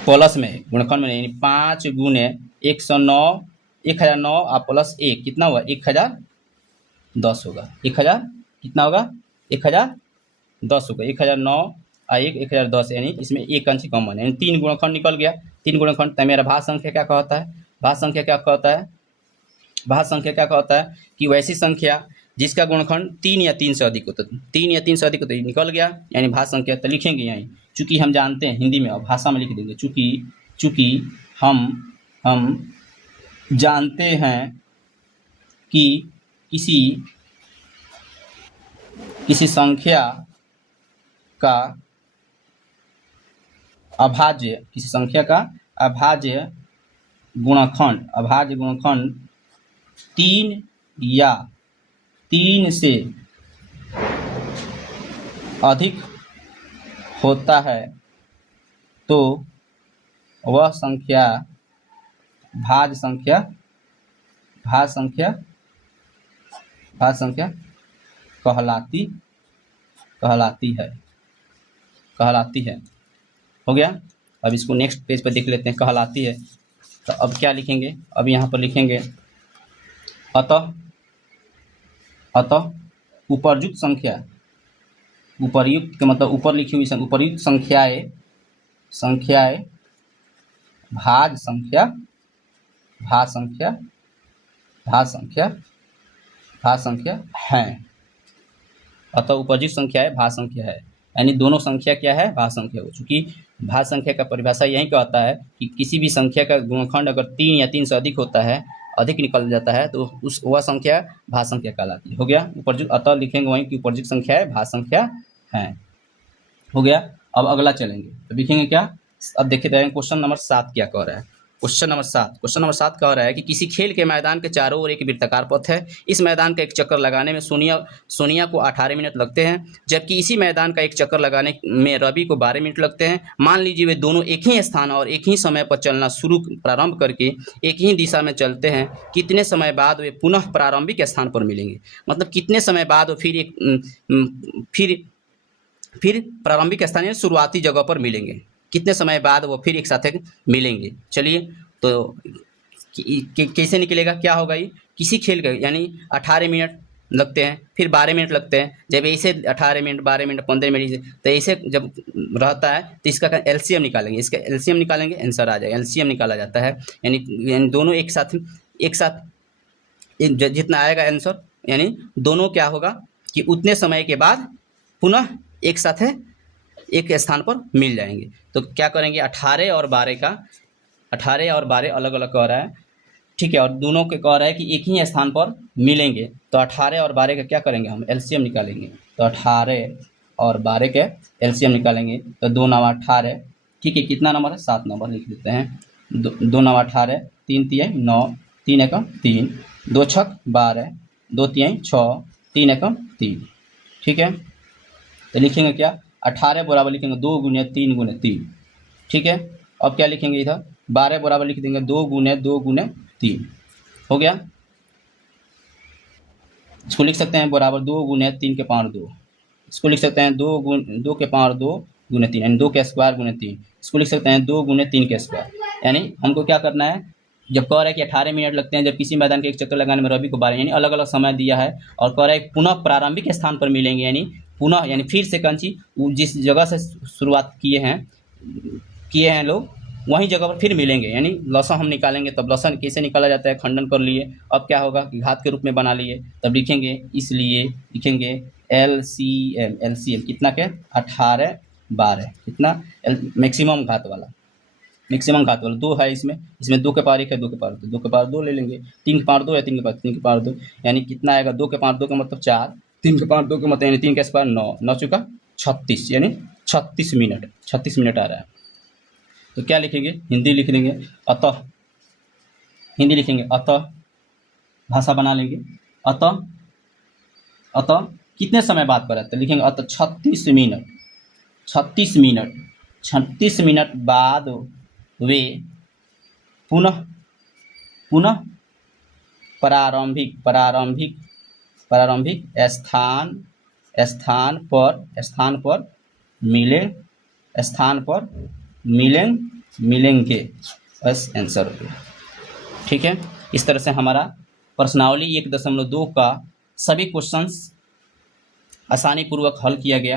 प्लस में गुणनखंड में नहीं, 5 गुने 109, 1009 और प्लस 1 कितना हुआ 1010 होगा, 1000 कितना होगा 1010 होगा, 1009 और 1010, यानी इसमें एक अंश कॉमन है, यानी 3 गुणनखंड निकल गया, 3 गुणनखंड। तो मेरा भाज्य संख्या क्या कहता है, भाज्य संख्या क्या कहता है कि वैसी संख्या जिसका गुणनखंड 3 या 3 से अधिक होता है, 3 या 3 से अधिक होता है, निकल गया यानी भाज्य संख्या। तो लिखेंगे यहीं, चूंकि हम जानते हैं हिंदी में, और भाषा में लिख देंगे, चूंकि हम जानते हैं कि किसी संख्या का अभाज्य गुणनखंड 3 या 3 से अधिक होता है तो वह संख्या भाज्य संख्या कहलाती है। हो गया। अब इसको नेक्स्ट पेज पर देख लेते हैं, कहलाती है। तो अब क्या लिखेंगे, अब यहाँ पर लिखेंगे अतः उपर्युक्त संख्या, उपर्युक्त का मतलब ऊपर लिखी हुई उपर्युक्त संख्याएं भाज्य संख्या हैं। अतः उपर्युक्त संख्याएं भाज्य संख्या है, यानी दोनों संख्या क्या है, भाज्य संख्या हो। चूंकि भाज्य संख्या का परिभाषा यही कहता है कि किसी भी संख्या का गुणनखंड अगर 3 या 3 से अधिक होता है, अधिक निकल जाता है, तो वह संख्या भाज्य संख्या कहलाती है। हो गया। उपर्युक्त, अतः लिखेंगे वहीं कि उपर्युक्त संख्या है भाज्य संख्या है। हो गया। अब अगला चलेंगे तो लिखेंगे क्या, अब देखते हैं क्वेश्चन नंबर 7 क्या कह रहा है। क्वेश्चन नंबर 7 कह रहा है कि किसी खेल के मैदान के चारों ओर एक वृत्ताकार पथ है। इस मैदान का एक चक्कर लगाने में सोनिया को 18 मिनट लगते हैं, जबकि इसी मैदान का एक चक्कर लगाने में रवि को 12 मिनट लगते हैं। मान लीजिए वे दोनों एक ही स्थान और एक ही समय पर चलना प्रारंभ करके एक ही दिशा में चलते हैं। कितने समय बाद वे पुनः प्रारंभिक स्थान पर मिलेंगे? मतलब कितने समय बाद वो फिर प्रारंभिक स्थान यानी शुरुआती जगह पर मिलेंगे, कितने समय बाद वो फिर एक साथ मिलेंगे। चलिए तो कैसे निकलेगा, क्या होगा ये? किसी खेल का यानी 18 मिनट लगते हैं, फिर 12 मिनट लगते हैं। जब ऐसे 18 मिनट 12 मिनट 15 मिनट तो ऐसे जब रहता है तो इसका एलसीएम निकालेंगे, इसका एलसीएम निकालेंगे, आंसर आ जाएगा। एलसीएम निकाला जाता है यानी दोनों एक साथ जितना आएगा आंसर, यानी दोनों क्या होगा कि उतने समय के बाद पुनः एक साथ एक स्थान पर मिल जाएंगे। तो क्या करेंगे, 18 और 12 अलग अलग कह रहा है, ठीक है, और दोनों के कह रहा है कि एक ही स्थान पर मिलेंगे। तो 18 और 12 का क्या करेंगे, हम एलसीएम निकालेंगे। तो 18 और 12 के एलसीएम निकालेंगे तो 2 9 18, ठीक है, कितना नंबर है, 7 नंबर लिख लेते हैं। 2 9 18, 3 3 9, 3 1 3, 2 6 12, 2 3 6, 3 1 3, ठीक है। तो लिखेंगे क्या, 18 बराबर लिखेंगे 2 गुने 3 गुने 3, ठीक है। अब क्या लिखेंगे इधर, 12 बराबर लिख देंगे 2 गुने 3, हो गया। इसको लिख सकते हैं बराबर 2 गुने 3 के पावर 2, इसको लिख सकते हैं 2 के पावर 2 गुने 3 यानी 2 के स्क्वायर गुने 3, इसको लिख सकते हैं 2 गुने 3 के स्क्वायर। यानी हमको क्या करना है, जब कह रहा है कि 18 मिनट लगते हैं जब किसी मैदान के एक चक्कर लगाने में रवि को 12, यानी अलग अलग समय दिया है, और कह रहा है पुनः प्रारंभिक स्थान पर मिलेंगे, यानी पुनः यानी फिर से कंची जिस जगह से शुरुआत किए हैं लोग वहीं जगह पर फिर मिलेंगे। यानी लसन हम निकालेंगे, तब लसन कैसे निकाला जाता है, खंडन कर लिए। अब क्या होगा कि घात के रूप में बना लिए, तब लिखेंगे, इसलिए लिखेंगे एलसीएम कितना के 18 12, कितना मैक्सिमम घात वाला 2 है इसमें 2 के पावर 1 है, 2 के पावर 2, 2 के पावर 2 ले लेंगे, 3 के पावर 2 है, 3 के पावर 2, यानी कितना आएगा, 2 के पावर 2 का मतलब 4, 3 के पावर 2 का मतलब यानी 3 के स्क्वायर 9, 9 चुका 36, यानी 36 मिनट आ रहा है। तो क्या लिखेंगे, हिंदी लिख लेंगे, अतः हिंदी लिखेंगे, अतः भाषा बना लेंगे, अतः कितने समय बाद पर है, लिखेंगे अतः 36 मिनट बाद वे पुनः प्रारंभिक स्थान पर मिलेंगे, बस आंसर हो गया, ठीक है। इस तरह से हमारा प्रश्नावली 1.2 का सभी क्वेश्चंस आसानी पूर्वक हल किया गया।